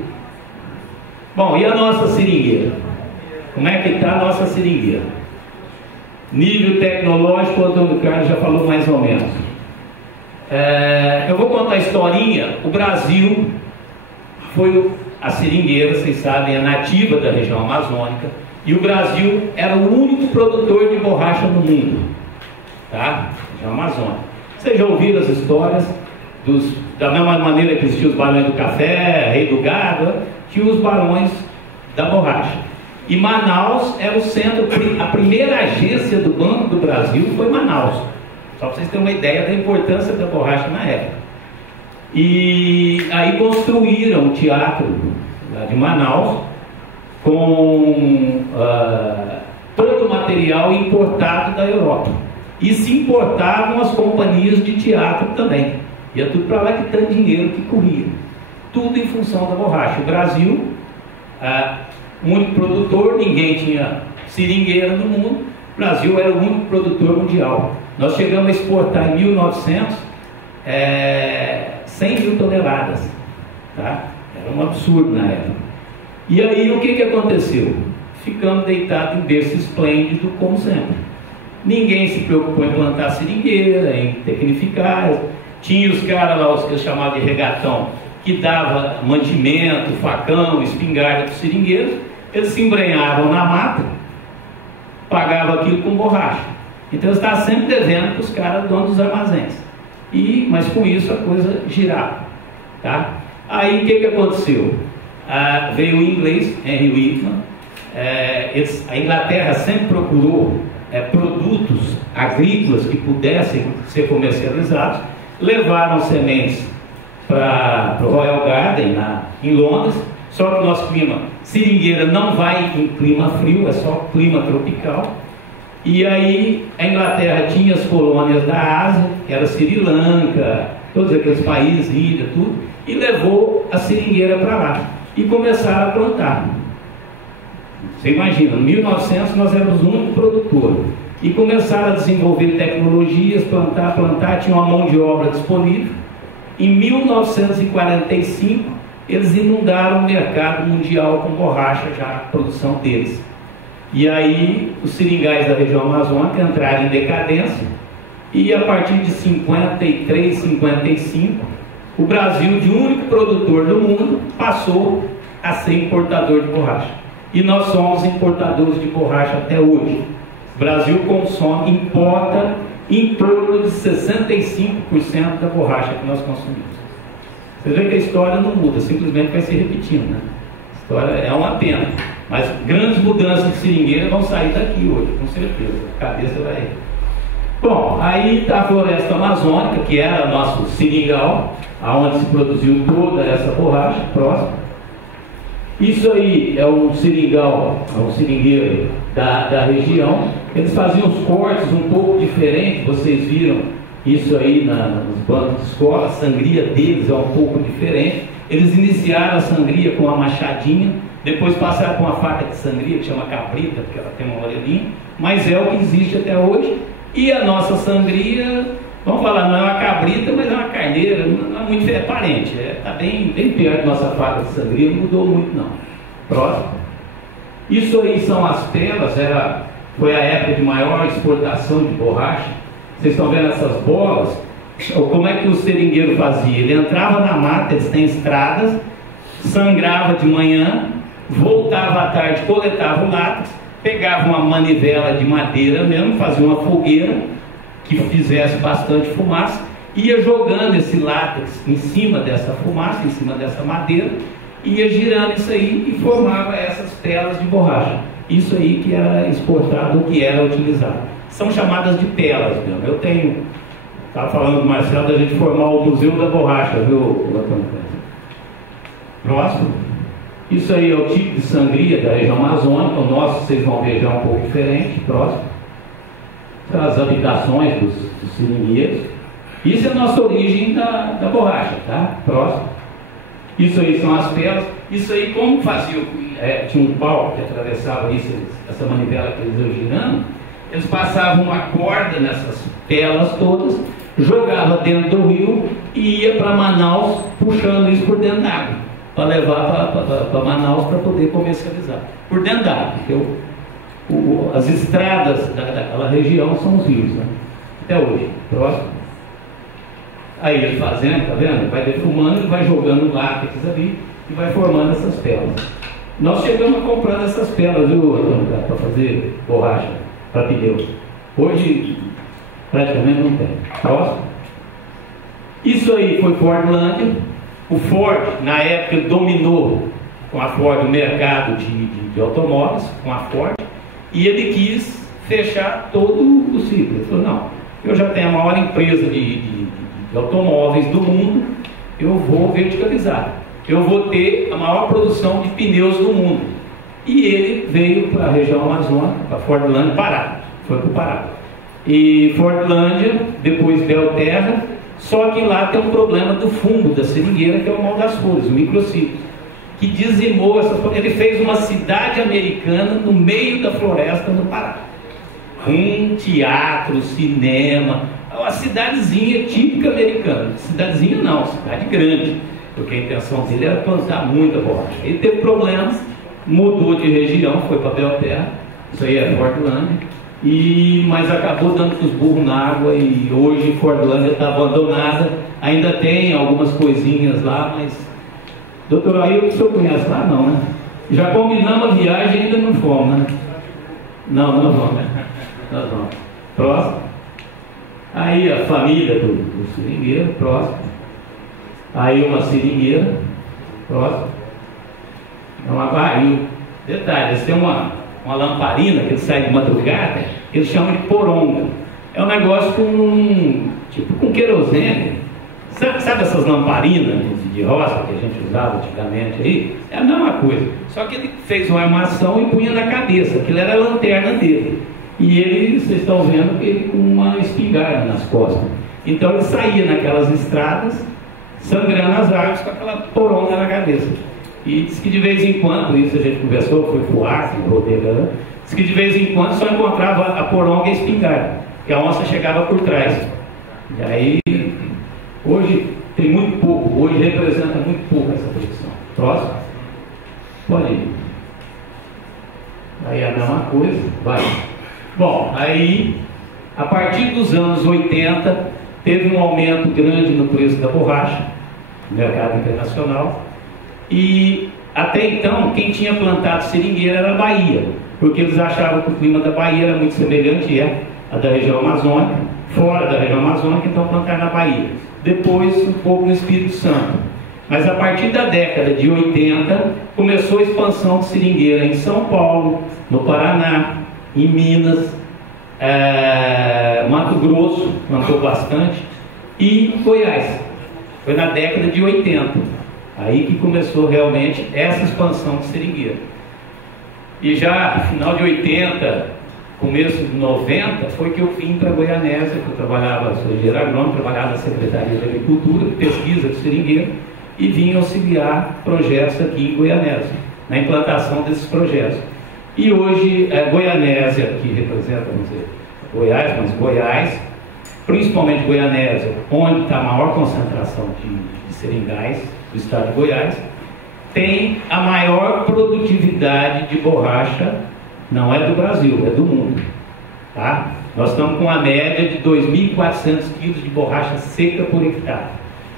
Bom, e a nossa seringueira? Como é que está a nossa seringueira? Nível tecnológico, o Antônio Carlos já falou mais ou menos. Eu vou contar a historinha. O Brasil foi a seringueira, vocês sabem, é nativa da região amazônica. E o Brasil era o único produtor de borracha no mundo. Tá? Região amazônica. Vocês já ouviram as histórias da mesma maneira que existiam os barões do café, rei do gado, tinha os barões da borracha. E Manaus era o centro, a primeira agência do Banco do Brasil foi Manaus. Só para vocês terem uma ideia da importância da borracha na época. E aí construíram o teatro lá de Manaus com todo o material importado da Europa. E se importavam as companhias de teatro também. Ia tudo para lá que tanto dinheiro que corria. Tudo em função da borracha. O Brasil, o único produtor, ninguém tinha seringueira no mundo. O Brasil era o único produtor mundial Nós chegamos a exportar em 1900 100 mil toneladas, tá? Era um absurdo na época. E aí o que aconteceu? Ficamos deitados em berço esplêndido, como sempre. Ninguém se preocupou em plantar seringueira, em tecnificar. Tinha os caras lá, os que eu chamava de regatão, que dava mantimento, facão, espingarda para os seringueiros. Eles se embrenhavam na mata, pagavam aquilo com borracha. Então eu estava sempre devendo para os caras donos dos armazéns. Mas com isso a coisa girava, tá? Aí o que aconteceu? Veio o inglês, Henry Whitman. A Inglaterra sempre procurou produtos agrícolas que pudessem ser comercializados. Levaram sementes para o Royal Garden em Londres. Só que o nosso clima, seringueira não vai em clima frio, é só clima tropical. E aí a Inglaterra tinha as colônias da Ásia, que era Sri Lanka, todos aqueles países, Índia, tudo, e levou a seringueira para lá. E começaram a plantar. Você imagina, em 1900 nós éramos o único produtor. E começaram a desenvolver tecnologias, plantar, tinha uma mão de obra disponível. Em 1945, eles inundaram o mercado mundial com borracha, já a produção deles. E aí os seringais da região amazônica entraram em decadência. E a partir de 53, 55, o Brasil, de único produtor do mundo, passou a ser importador de borracha. E nós somos importadores de borracha até hoje. O Brasil importa em torno de 65% da borracha que nós consumimos. Você vê que a história não muda, simplesmente vai se repetindo, né? A história é uma pena. Mas grandes mudanças de seringueira vão sair daqui hoje, com certeza. A cabeça vai... Bom, aí está a floresta amazônica, que era nosso seringal, aonde se produziu toda essa borracha, próximo. Isso aí é um seringal, é um seringueiro da região. Eles faziam os cortes um pouco diferentes, vocês viram isso aí nos bancos de escola. A sangria deles é um pouco diferente. Eles iniciaram a sangria com a machadinha, depois passaram com a faca de sangria, que chama cabrita, porque ela tem uma orelhinha, mas é o que existe até hoje. E a nossa sangria, vamos falar, não é uma cabrita, mas é uma carneira, não é muito, é parente, está bem perto da nossa faca de sangria, não mudou muito não. Próximo. Isso aí são as pelas, foi a época de maior exportação de borracha. Vocês estão vendo essas bolas? Como é que o seringueiro fazia? Ele entrava na mata, eles têm estradas, sangrava de manhã, voltava à tarde, coletava o látex, pegava uma manivela de madeira mesmo, fazia uma fogueira que fizesse bastante fumaça, ia jogando esse látex em cima dessa fumaça, em cima dessa madeira, ia girando isso aí e formava essas pelas de borracha. Isso aí que era exportado, que era utilizado. São chamadas de pelas mesmo. Eu estava falando com o Marcelo da gente formar o Museu da Borracha, viu, Antônio? Próximo. Isso aí é o tipo de sangria da região amazônica. O nosso, vocês vão ver, já um pouco diferente. Próximo. São as habitações dos seringueiros. Isso é a nossa origem da borracha, tá? Próximo. Isso aí são as pelas. Isso aí, como fazia, tinha um pau que atravessava isso, essa manivela que eles iam girando, eles passavam uma corda nessas pelas todas, jogava dentro do rio e ia para Manaus puxando isso por dentro d'água, para levar para Manaus para poder comercializar. Por dentro d'água, porque as estradas daquela região são os rios, né? Até hoje. Próximo. Aí ele fazendo, tá vendo? Vai defumando e vai jogando látex ali e vai formando essas pelas. Nós chegamos a comprar essas pelas, viu, para fazer borracha para pneu. Hoje praticamente não tem. Próximo. Isso aí foi Fordlândia. O Ford, na época, dominou com a Ford o mercado de automóveis, com a Ford, e ele quis fechar todo o ciclo. Ele falou, não, eu já tenho a maior empresa de automóveis do mundo, eu vou verticalizar. Eu vou ter a maior produção de pneus do mundo. E ele veio para a região amazônica, para Fordlândia, Pará. Foi para o Pará. E Fordlândia, depois Belterra, só que lá tem um problema do fungo da seringueira, que é o mal das flores, o microciclo, que dizimou essa floresta. Ele fez uma cidade americana no meio da floresta no Pará. com teatro, cinema, uma cidadezinha típica americana. Cidadezinha não, cidade grande, porque a intenção dele era plantar muita borracha. Ele teve problemas, mudou de região, foi para Belterra, isso aí é Fordlândia, mas acabou dando com os burros na água e hoje Fordlândia está abandonada. Ainda tem algumas coisinhas lá, mas... Doutor Ailton, o senhor conhece lá? Não, né? Já combinamos a viagem e ainda não fomos, né? Não vamos. Nós vamos. Próximo. Aí a família do seringueiro, próximo. Aí uma seringueira, próximo. É uma barril. Detalhe, eles têm uma lamparina que eles saem de madrugada, eles chamam de poronga. É um negócio com querosene. Sabe essas lamparinas de roça que a gente usava antigamente aí? É a mesma coisa. Só que ele fez uma armação e punha na cabeça. Aquilo era a lanterna dele. E ele, vocês estão vendo, ele com uma espingarda nas costas. Então ele saía naquelas estradas, sangrando as árvores com aquela poronga na cabeça. E diz que de vez em quando, isso a gente conversou, foi pro Acre, Rodegã, diz que de vez em quando só encontrava a poronga e a espingarda, que a onça chegava por trás. E aí, hoje tem muito pouco, hoje representa muito pouco essa produção. Próximo. Pode ir. Aí a mesma coisa, vai. Bom, aí, a partir dos anos 80, teve um aumento grande no preço da borracha, no mercado internacional, e até então, quem tinha plantado seringueira era a Bahia, porque eles achavam que o clima da Bahia era muito semelhante à da região amazônica, fora da região amazônica, então plantaram na Bahia. Depois, um pouco no Espírito Santo. Mas a partir da década de 80, começou a expansão de seringueira em São Paulo, no Paraná, em Minas, Mato Grosso, plantou bastante, e Goiás. Foi na década de 80. Aí que começou realmente essa expansão de seringueira. E já final de 80, começo de 90, foi que eu vim para Goianésia, que eu trabalhava, sou engenheiro agrônomo, trabalhava na Secretaria de Agricultura, pesquisa de seringueira, e vim auxiliar projetos aqui em Goianésia, na implantação desses projetos. E hoje, Goianésia, que representa, vamos dizer, Goiás, mas Goiás, principalmente Goianésia, onde está a maior concentração de seringais do estado de Goiás, tem a maior produtividade de borracha, não é do Brasil, é do mundo. Tá? Nós estamos com a média de 2.400 quilos de borracha seca por hectare.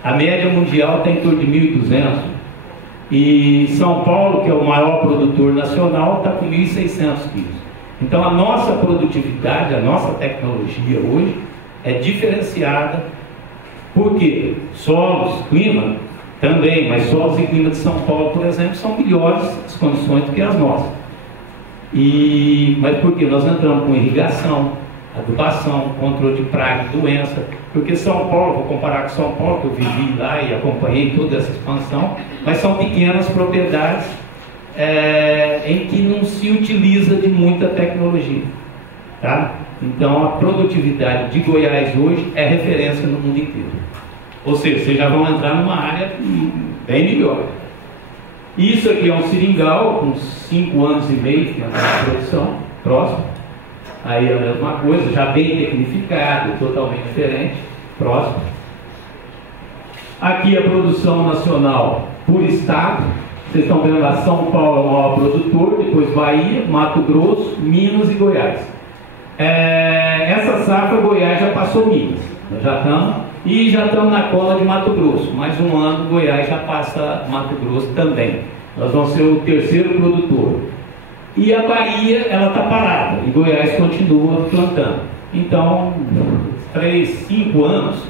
A média mundial está em torno de 1.200. E São Paulo, que é o maior produtor nacional, está com 1.600 quilos. Então a nossa produtividade, a nossa tecnologia hoje é diferenciada. Por quê? Solos, clima também, mas solos e clima de São Paulo, por exemplo, são melhores as condições do que as nossas. Mas por quê? Nós entramos com irrigação, adubação, controle de praga e doença, porque São Paulo, vou comparar com São Paulo, que eu vivi lá e acompanhei toda essa expansão, mas são pequenas propriedades em que não se utiliza de muita tecnologia. Tá? Então a produtividade de Goiás hoje é referência no mundo inteiro. Ou seja, vocês já vão entrar numa área bem melhor. Isso aqui é um seringal com 5 anos e meio de produção, próximo. Aí é a mesma coisa, já bem tecnificado, totalmente diferente, próximo. Aqui a produção nacional por estado. Vocês estão vendo lá, São Paulo é o maior produtor, depois Bahia, Mato Grosso, Minas e Goiás. Essa safra Goiás já passou Minas, nós já estamos na cola de Mato Grosso. Mais um ano Goiás já passa Mato Grosso também. Nós vamos ser o terceiro produtor. E a Bahia, ela está parada, e Goiás continua plantando. Então, 3, 5 anos,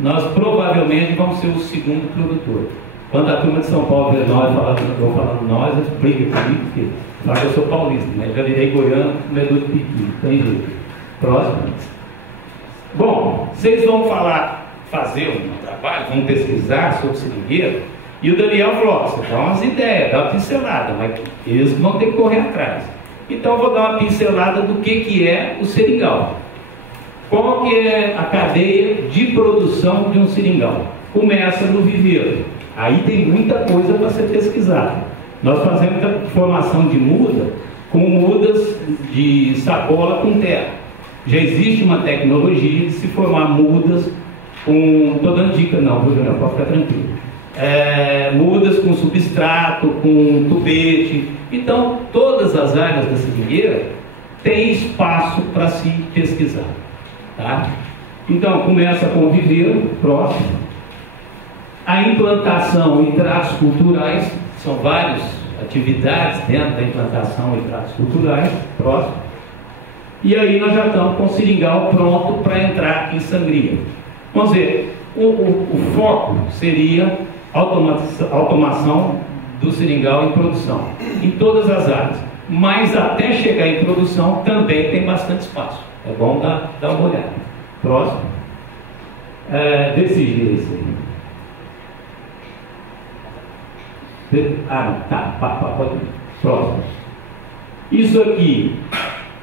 nós provavelmente vamos ser o segundo produtor. Quando a turma de São Paulo vê nós, eu falando nós, eles brigam comigo, porque fala que eu sou paulista, né? Eu já virei goiano, comedor de piqui, tem jeito. Próximo. Bom, vocês vão fazer um trabalho, vão pesquisar sobre seringueira, e o Daniel falou, você dá umas ideias, dá uma pincelada, mas eles vão ter que correr atrás. Então eu vou dar uma pincelada do que é o seringal. Qual que é a cadeia de produção de um seringal? Começa no viveiro. Aí tem muita coisa para ser pesquisada. Nós fazemos a formação de muda com mudas de sacola com terra. Já existe uma tecnologia de se formar mudas com... Estou dando dica não, viu, Daniel? Pode ficar tranquilo. Mudas com substrato, com tubete. Então, todas as áreas da seringueira têm espaço para se pesquisar. Tá? Então, começa com o viveiro, próximo. A implantação e tratos culturais, são várias atividades dentro da implantação e tratos culturais, próximo. E aí nós já estamos com o seringal pronto para entrar em sangria. Vamos ver, o foco seria automação do seringal em produção, em todas as áreas. Mas até chegar em produção também tem bastante espaço. É bom dar uma olhada. Próximo. Desse jeito aí. Não, tá, pode ir. Próximo. Isso aqui,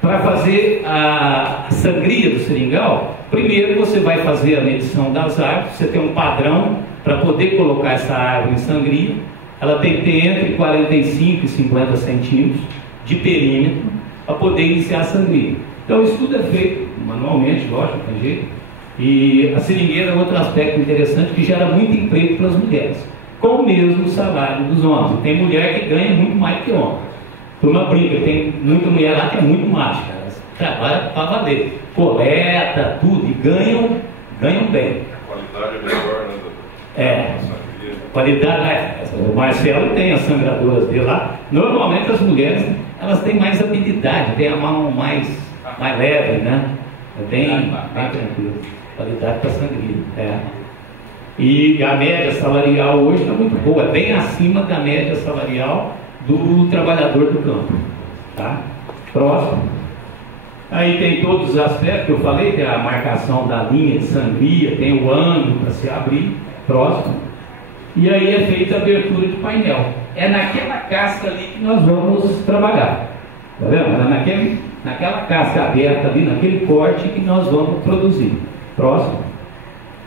para fazer a sangria do seringal, primeiro você vai fazer a medição das árvores, você tem um padrão para poder colocar essa árvore em sangria. Ela tem que ter entre 45 e 50 centímetros de perímetro para poder iniciar a sangria. Então, o estudo é feito manualmente, lógico, tem jeito. E a seringueira é outro aspecto interessante que gera muito emprego para as mulheres, com o mesmo salário dos homens. Tem mulher que ganha muito mais que homem. Turma brinca, tem muita mulher lá que é muito macho, cara. Trabalha para valer, coleta, tudo, e ganham bem. A qualidade é melhor, né, doutor? Qualidade, o Marcelo tem as sangradoras dele lá. Normalmente as mulheres, elas têm mais habilidade, têm a mão mais leve, né? É bem tranquilo. Qualidade para sangria. E a média salarial hoje está muito boa, é bem acima da média salarial do trabalhador do campo. Tá? Próximo. Aí tem todos os aspectos que eu falei, tem a marcação da linha de sangria, tem o ângulo para se abrir. Próximo. E aí é feita a abertura de painel. É naquela casca ali que nós vamos trabalhar. Tá vendo? É naquela casca aberta ali, naquele corte que nós vamos produzir. Próximo.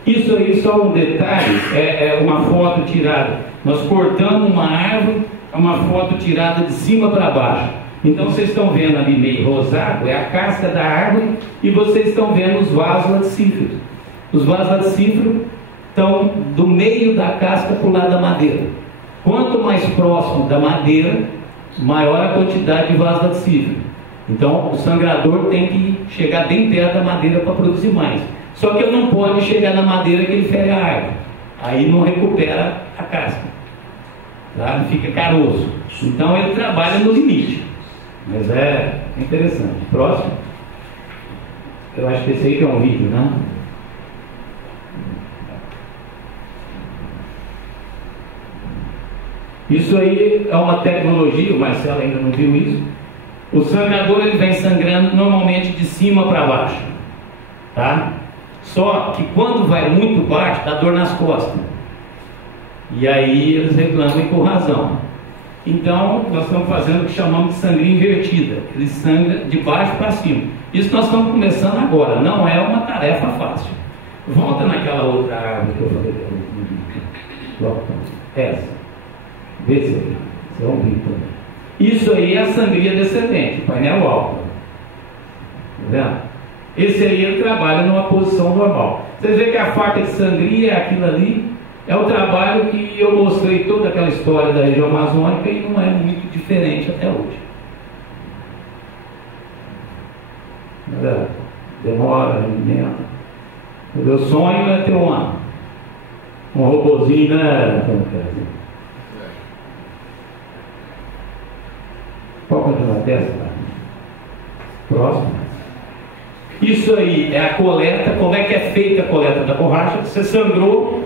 Isso aí, só um detalhe, é uma foto tirada. Nós cortamos uma árvore, é uma foto tirada de cima para baixo. Então vocês estão vendo ali meio rosado, é a casca da árvore, e vocês estão vendo os vasos laticíferos. Os vasos laticíferos estão do meio da casca para o lado da madeira. Quanto mais próximo da madeira, maior a quantidade de vasos laticíferos. Então o sangrador tem que chegar bem perto da madeira para produzir mais. Só que ele não pode chegar na madeira que ele fere a árvore. Aí não recupera a casca. Tá? Fica caroço. Então ele trabalha no limite. Mas é interessante. Próximo. Eu acho que esse aí que é um vídeo, né? Isso aí é uma tecnologia, o Marcelo ainda não viu isso. O sangrador ele vem sangrando normalmente de cima para baixo. Tá? Só que quando vai muito baixo, dá dor nas costas. E aí eles reclamam e com razão. Então, nós estamos fazendo o que chamamos de sangria invertida. Ele sangra de baixo para cima. Isso nós estamos começando agora. Não é uma tarefa fácil. Volta naquela outra árvore que eu falei. Volta. Essa. Vê se aí. Isso é um vídeo também. Isso aí é a sangria descendente, painel alto. Tá vendo? Esse aí ele trabalha numa posição normal. Vocês veem que a faca de sangria é aquilo ali. É o trabalho que eu mostrei toda aquela história da região amazônica e não é muito diferente até hoje. Demora, alimenta. O meu sonho é ter um robozinho, né? Qual que é a dessa? Próximo. Isso aí é a coleta. Como é que é feita a coleta da borracha? Você sangrou,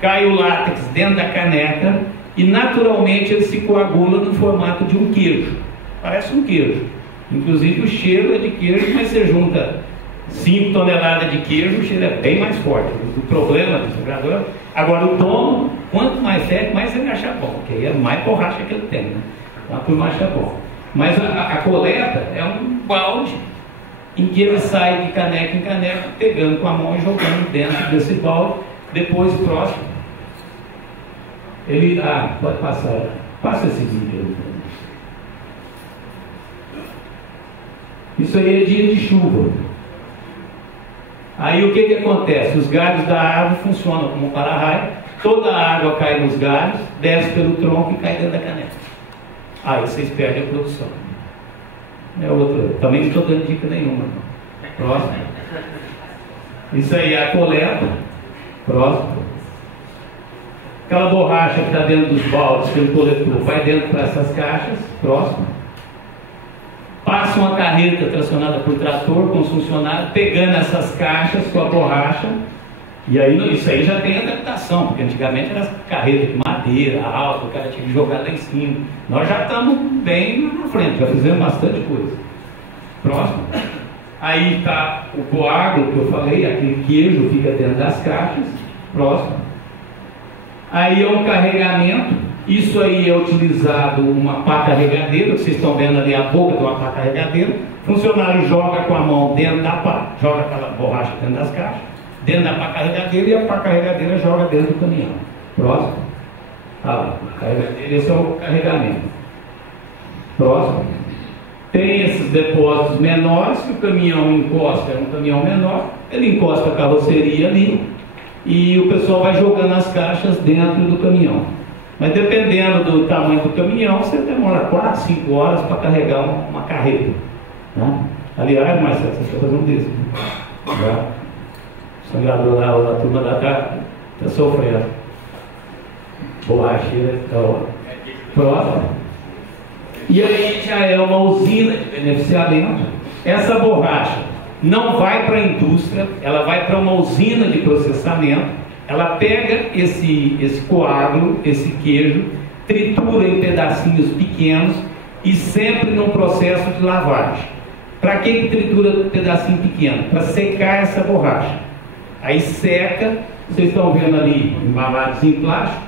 cai o látex dentro da caneca e naturalmente ele se coagula no formato de um queijo. Parece um queijo. Inclusive o cheiro é de queijo, mas você junta 5 toneladas de queijo, o cheiro é bem mais forte. O problema do sangrador. Agora o dono, quanto mais fede, mais ele acha bom, porque aí é mais borracha que ele tem, né? Então a turma acha bom. Mas a coleta é um balde em que ele sai de caneca em caneca, pegando com a mão e jogando dentro desse balde. Depois, próximo, ele... pode passar. Passa esse vídeo aí. Isso aí é dia de chuva. Aí o que acontece? Os galhos da árvore funcionam como um para-raio, toda a água cai nos galhos, desce pelo tronco e cai dentro da caneca. Aí vocês perdem a produção. É outra. Também não estou dando dica nenhuma. Próximo. Isso aí é a coleta. Próximo. Aquela borracha que está dentro dos baldes pelo coletor vai dentro para essas caixas. Próximo. Passa uma carreta tracionada por trator com os funcionários pegando essas caixas com a borracha. E aí isso aí já tem adaptação, porque antigamente era carreta de madeira alta, o cara tinha que jogar lá em cima. Nós já estamos bem na frente, já fizemos bastante coisa. Próximo. Aí está o coágulo que eu falei, aquele queijo fica dentro das caixas. Próximo. Aí é um carregamento. Isso aí é utilizado uma pá carregadeira, vocês estão vendo ali a boca de uma pá carregadeira. O funcionário joga com a mão dentro da pá, joga aquela borracha dentro das caixas, dentro da pá carregadeira, e a pá carregadeira joga dentro do caminhão. Próximo. Esse é o carregamento. Próximo. Tem esses depósitos menores que o caminhão encosta, é um caminhão menor, ele encosta a carroceria ali e o pessoal vai jogando as caixas dentro do caminhão. Mas dependendo do tamanho do caminhão, você demora 4, 5 horas para carregar uma carreta. Né? Aliás, Marcelo, você está fazendo isso. Né? O sangrador lá, a turma lá está sofrendo. Borracheira, próximo. E aí já é uma usina de beneficiamento. Essa borracha não vai para a indústria, ela vai para uma usina de processamento. Ela pega esse coágulo, esse queijo, tritura em pedacinhos pequenos e sempre num processo de lavagem. Para que tritura pedacinho pequeno? Para secar essa borracha. Aí seca, vocês estão vendo ali embalados em plástico,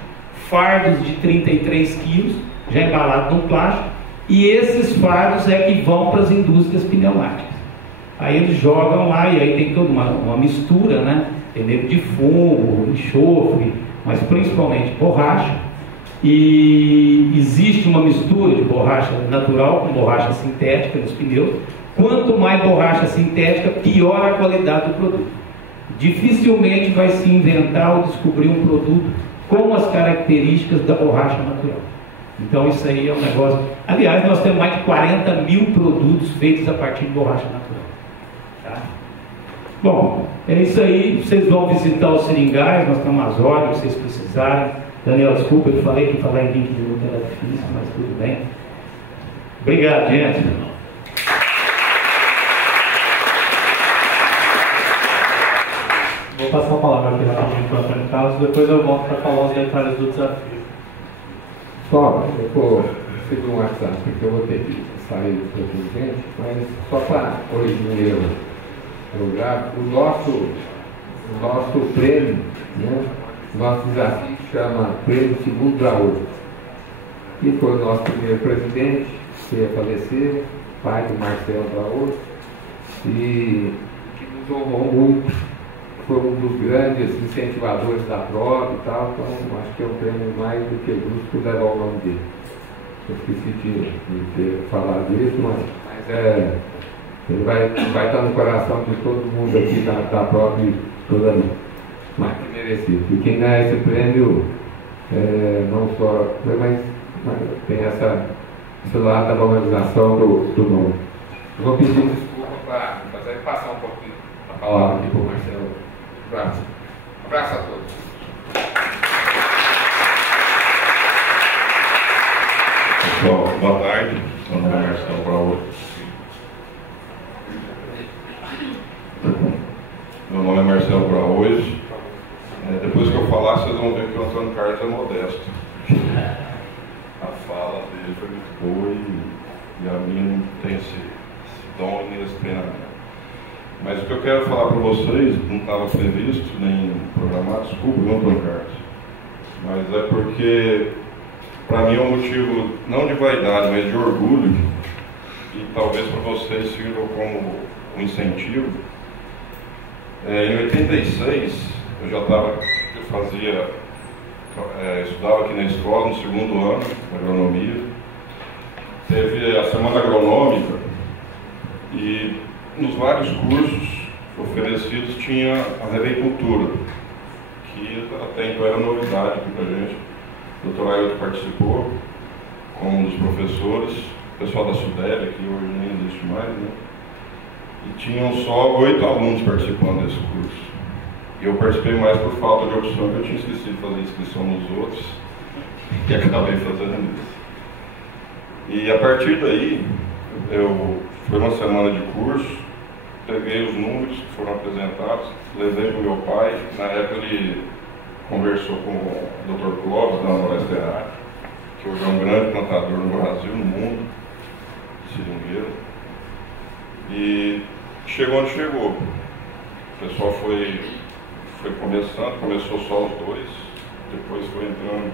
fardos de 33 quilos, já embalados no plástico, e esses fardos é que vão para as indústrias pneumáticas. Aí eles jogam lá e aí tem toda uma mistura, né? Tem nego de fumo, enxofre, mas principalmente borracha. E existe uma mistura de borracha natural com borracha sintética nos pneus. Quanto mais borracha sintética, pior a qualidade do produto. Dificilmente vai se inventar ou descobrir um produto com as características da borracha natural. Então isso aí é um negócio... Aliás, nós temos mais de 40 mil produtos feitos a partir de borracha natural. Tá? Bom, é isso aí. Vocês vão visitar os seringais, nós temos as ordens, se vocês precisarem. Daniel, desculpa, eu falei que falar em 20 minutos era difícil, mas tudo bem. Obrigado, gente. Vou passar a palavra aqui rapidinho para o Antônio Carlos, depois eu volto para falar os detalhes do desafio. Só, eu vou seguir um WhatsApp, porque eu vou ter que sair do seu presidente, mas só para corrigir um erro geográfico, o nosso prêmio, né, nosso desafio chama Prêmio Segundo Graújo, que foi o nosso primeiro presidente, que ia falecer, pai do Marcelo Graújo, e que nos honrou muito, foi um dos grandes incentivadores da prova e tal, então acho que é um prêmio mais do que justo por levar o nome dele. Eu esqueci de ter falado isso, mas ele vai estar no coração de todo mundo aqui da prova e toda ali. Mais que merecido. E quem ganha esse prêmio não só mas tem esse lado da valorização do nome. Eu vou pedir desculpa para fazer passar um pouquinho a palavra aqui para o Marcelo. Abraço. Abraço a todos. Pessoal, boa tarde. Meu nome é Marcelo Graújo. Meu nome é Marcelo Graújo. Depois que eu falar, vocês vão ver que o Antônio Carlos é modesto. A fala dele foi muito boa e a minha não tem esse dom nem esse treinamento. Mas o que eu quero falar para vocês, não estava previsto nem programado, desculpa, não, Antônio Carlos. Mas é porque, para mim, é um motivo não de vaidade, mas de orgulho, e talvez para vocês sirva como um incentivo. Em 86, eu estudava aqui na escola, no segundo ano, de agronomia. Teve a semana agronômica e nos vários cursos oferecidos tinha a reicultura, que até então era novidade aqui para a gente. O Dr. Ailton participou como um dos professores, o pessoal da SUDEB, que hoje nem existe mais, né? E tinham só 8 alunos participando desse curso. E eu participei mais por falta de opção, porque eu tinha esquecido de fazer inscrição nos outros e acabei fazendo isso. E a partir daí, foi uma semana de curso, peguei os números que foram apresentados, levei para o meu pai. Na época ele conversou com o Dr. Clóvis, da Moraes Ferrari, que hoje é um grande plantador no Brasil, no mundo, de seringueira. E chegou onde chegou. O pessoal foi começando, começou só os dois, depois foi entrando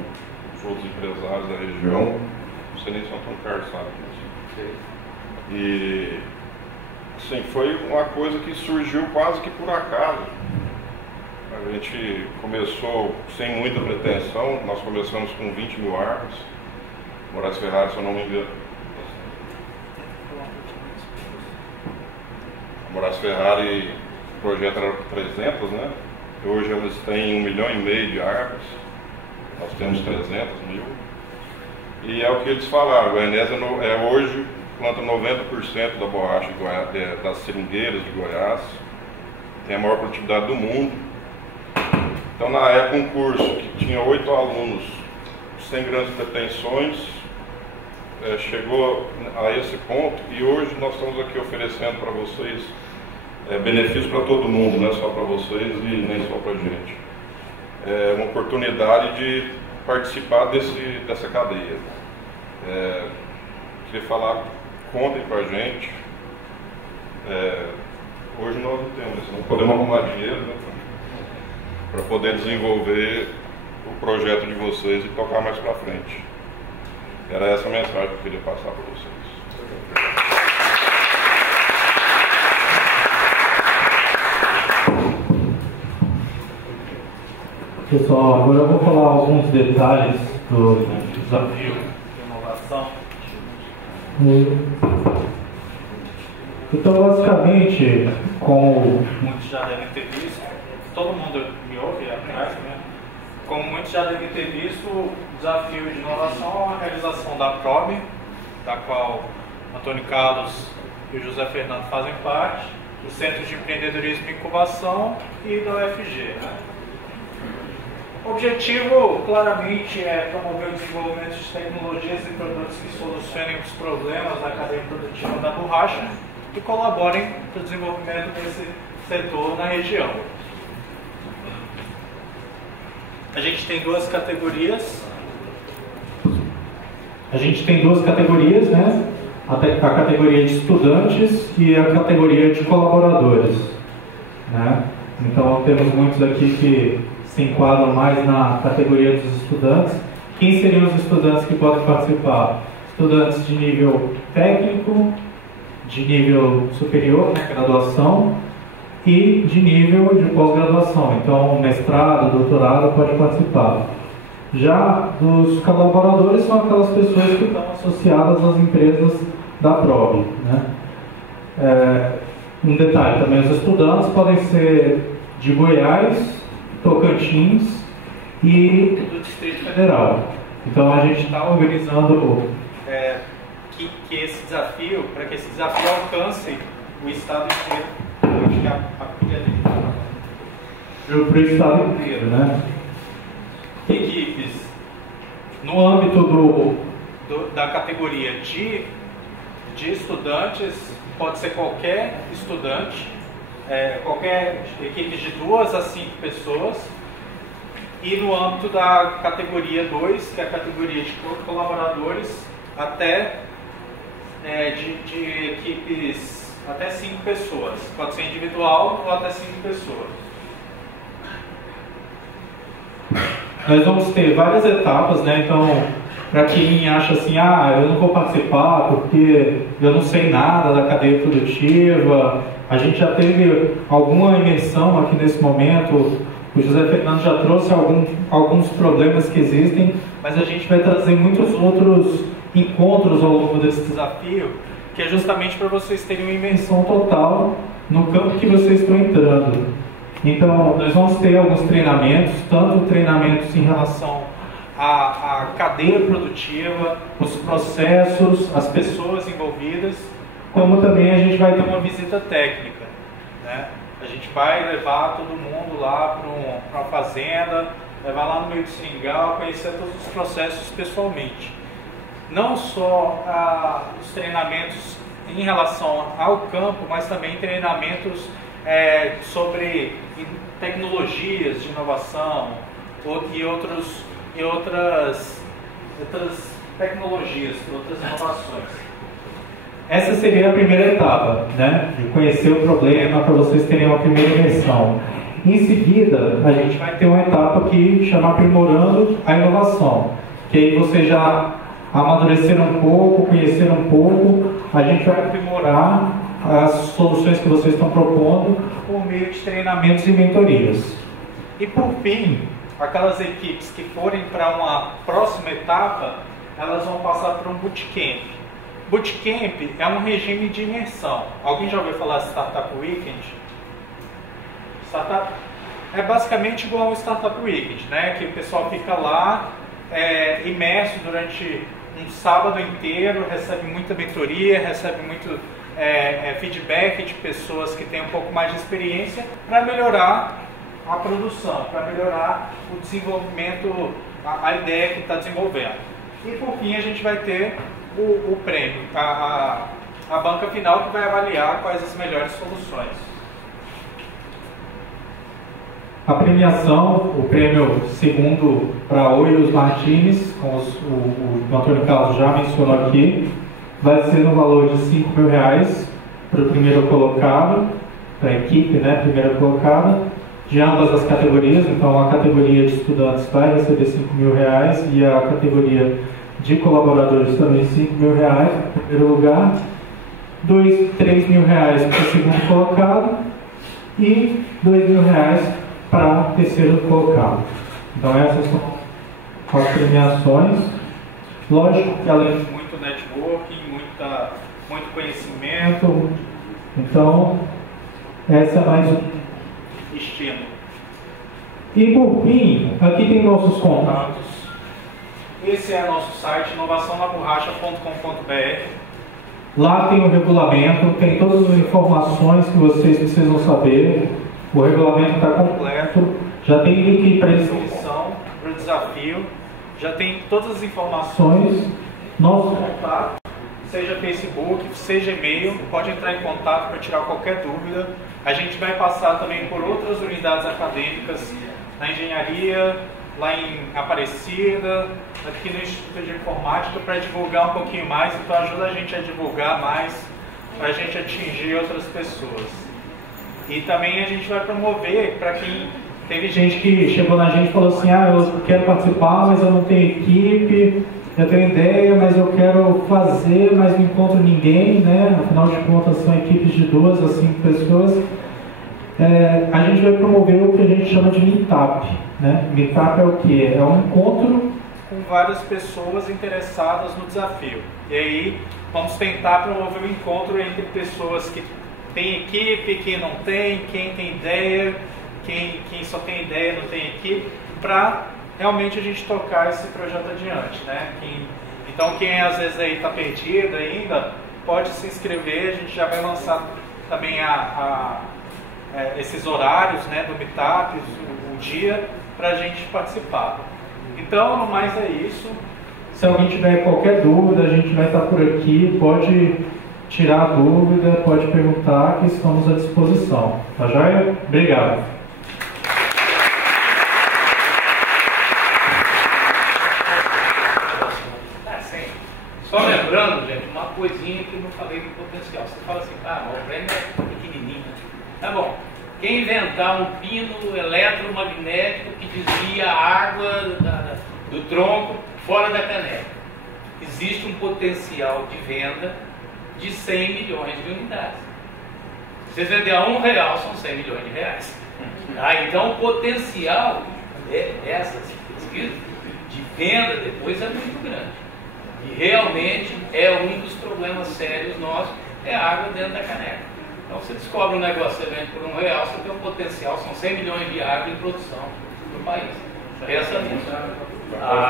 os outros empresários da região. Não sei nem se São Carlos sabe disso. E assim, foi uma coisa que surgiu quase que por acaso. A gente começou sem muita pretensão, nós começamos com 20 mil árvores. Moraes Ferrari, se eu não me engano. Moraes Ferrari, o projeto era 300, né? Hoje eles têm 1,5 milhão de árvores, nós temos 300 mil. E é o que eles falaram, Goianésia hoje planta 90% da borracha das seringueiras de Goiás, tem a maior produtividade do mundo. Então, na época, um curso que tinha 8 alunos, sem grandes pretensões, chegou a esse ponto, e hoje nós estamos aqui oferecendo para vocês benefícios para todo mundo, não é só para vocês e nem só para a gente. É uma oportunidade de participar dessa cadeia. Queria falar, contem com a gente. Hoje nós não temos, não podemos arrumar dinheiro, né, para poder desenvolver o projeto de vocês e tocar mais para frente. Era essa a mensagem que eu queria passar para vocês. Pessoal, agora eu vou falar alguns detalhes do desafio de inovação. Então, basicamente, como Muitos já devem ter visto, todo mundo me ouve atrás, né? Como muitos já devem ter visto, o desafio de inovação é a realização da PROB, da qual Antônio Carlos e o José Fernando fazem parte, do Centro de Empreendedorismo e Incubação e da UFG, né? O objetivo, claramente, é promover o desenvolvimento de tecnologias e produtos que solucionem os problemas da cadeia produtiva da borracha e colaborem para o desenvolvimento desse setor na região. A gente tem duas categorias. Né? A categoria de estudantes e a categoria de colaboradores. Né? Então, temos muitos aqui que se enquadram mais na categoria dos estudantes. Quem seriam os estudantes que podem participar? Estudantes de nível técnico, de nível superior, né, graduação, e de nível de pós-graduação. Então, mestrado, doutorado pode participar. Já dos colaboradores são aquelas pessoas que estão associadas às empresas da PROB. Né? Um detalhe também, os estudantes podem ser de Goiás, Tocantins e do Distrito Federal. Então a gente está organizando que esse desafio, para que esse desafio alcance o estado inteiro. Acho que para o estado inteiro, né? Equipes no âmbito da categoria de estudantes, pode ser qualquer estudante, qualquer equipe de 2 a 5 pessoas, e no âmbito da categoria 2, que é a categoria de colaboradores, até de equipes até 5 pessoas, pode ser individual ou até 5 pessoas. Nós vamos ter várias etapas, né? Então, para quem acha assim, eu não vou participar porque eu não sei nada da cadeia produtiva, a gente já teve alguma imersão aqui nesse momento, o José Fernando já trouxe alguns problemas que existem, mas a gente vai trazer muitos outros encontros ao longo desse desafio, Que é justamente para vocês terem uma imersão total no campo que vocês estão entrando. Então, nós vamos ter alguns treinamentos, tanto treinamentos em relação à cadeia produtiva, os processos, as pessoas envolvidas, como também a gente vai ter uma visita técnica, né? A gente vai levar todo mundo lá para uma fazenda, levar lá no meio do seringal, conhecer todos os processos pessoalmente. Não só os treinamentos em relação ao campo, mas também treinamentos sobre tecnologias de inovação e outras tecnologias, outras inovações. Essa seria a primeira etapa, né? De conhecer o problema para vocês terem uma primeira imersão. Em seguida, a gente vai ter uma etapa que chama aprimorando a inovação, que aí vocês já amadureceram um pouco, conheceram um pouco, a gente vai aprimorar as soluções que vocês estão propondo por meio de treinamentos e mentorias. E por fim, aquelas equipes que forem para uma próxima etapa, elas vão passar por um bootcamp. Bootcamp é um regime de imersão. Alguém já ouviu falar de Startup Weekend? Startup é basicamente igual ao Startup Weekend, né? Que o pessoal fica lá imerso durante um sábado inteiro, recebe muita mentoria, recebe muito feedback de pessoas que têm um pouco mais de experiência para melhorar a produção, para melhorar o desenvolvimento, a ideia que está desenvolvendo. E por fim a gente vai ter o prêmio, a banca final que vai avaliar quais as melhores soluções. A premiação, o prêmio segundo para Oios Martins, como o Antônio Carlos já mencionou aqui, vai ser no valor de R$5.000 para o primeiro colocado, para a equipe, né, primeira colocada, de ambas as categorias. Então a categoria de estudantes vai receber R$5.000 e a categoria de colaboradores também R$5.000 no primeiro lugar, R$3.000 para o segundo colocado e R$2.000 para o terceiro colocado. Então essas são as premiações. Lógico que além de muito networking, muito conhecimento, então essa é mais um estímulo. E por fim, aqui tem nossos contatos. Esse é nosso site, inovaçãonaborracha.com.br. Lá tem o regulamento, tem todas as informações que vocês precisam saber. O regulamento está completo, já tem link para inscrição, para o desafio, já tem todas as informações. Nosso contato, seja Facebook, seja e-mail, pode entrar em contato para tirar qualquer dúvida. A gente vai passar também por outras unidades acadêmicas na engenharia, lá em Aparecida, aqui no Instituto de Informática, para divulgar um pouquinho mais. Então ajuda a gente a divulgar mais, para a gente atingir outras pessoas. E também a gente vai promover para quem... Teve gente que chegou na gente e falou assim, eu quero participar, mas eu não tenho equipe, eu tenho ideia, mas eu quero fazer, mas não encontro ninguém, né? Afinal de contas são equipes de 2 a 5 pessoas. A gente vai promover o que a gente chama de meetup, né? Meetup é o quê? É um encontro com várias pessoas interessadas no desafio. E aí vamos tentar promover um encontro entre pessoas que tem equipe, quem não tem, quem tem ideia, quem só tem ideia não tem equipe, para realmente a gente tocar esse projeto adiante, né? Então quem às vezes aí está perdido ainda, pode se inscrever, a gente já vai lançar também esses horários, né, do Meetup, o dia, para a gente participar. Então, no mais é isso. Se alguém tiver qualquer dúvida, a gente vai estar por aqui, pode tirar a dúvida, pode perguntar, que estamos à disposição. Tá joia? Obrigado. Só lembrando, gente, uma coisinha que eu não falei do potencial. Você fala assim, o prêmio é pequenininho. Tá bom. Quem inventar um pino eletromagnético que desvia a água do tronco fora da caneca, existe um potencial de venda de 100 milhões de unidades. Se você vender a R$1, são 100 milhões de reais. Então o potencial dessas pesquisas de venda depois é muito grande. E realmente um dos problemas sérios nossos é a água dentro da caneca. Então você descobre um negócio, você vende por R$1, você tem um potencial, são 100 milhões de árvores em produção no país. Pensa nisso.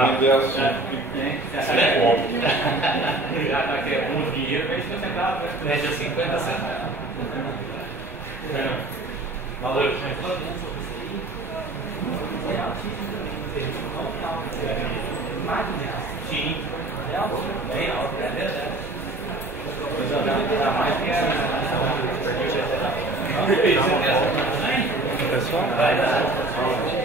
Vender assim. Já que é um dinheiro, vende 50 centavos, vende a 50 centavos. Valeu. Sim. Bem alto, é verdade. Dá mais que a pessoal vai dar.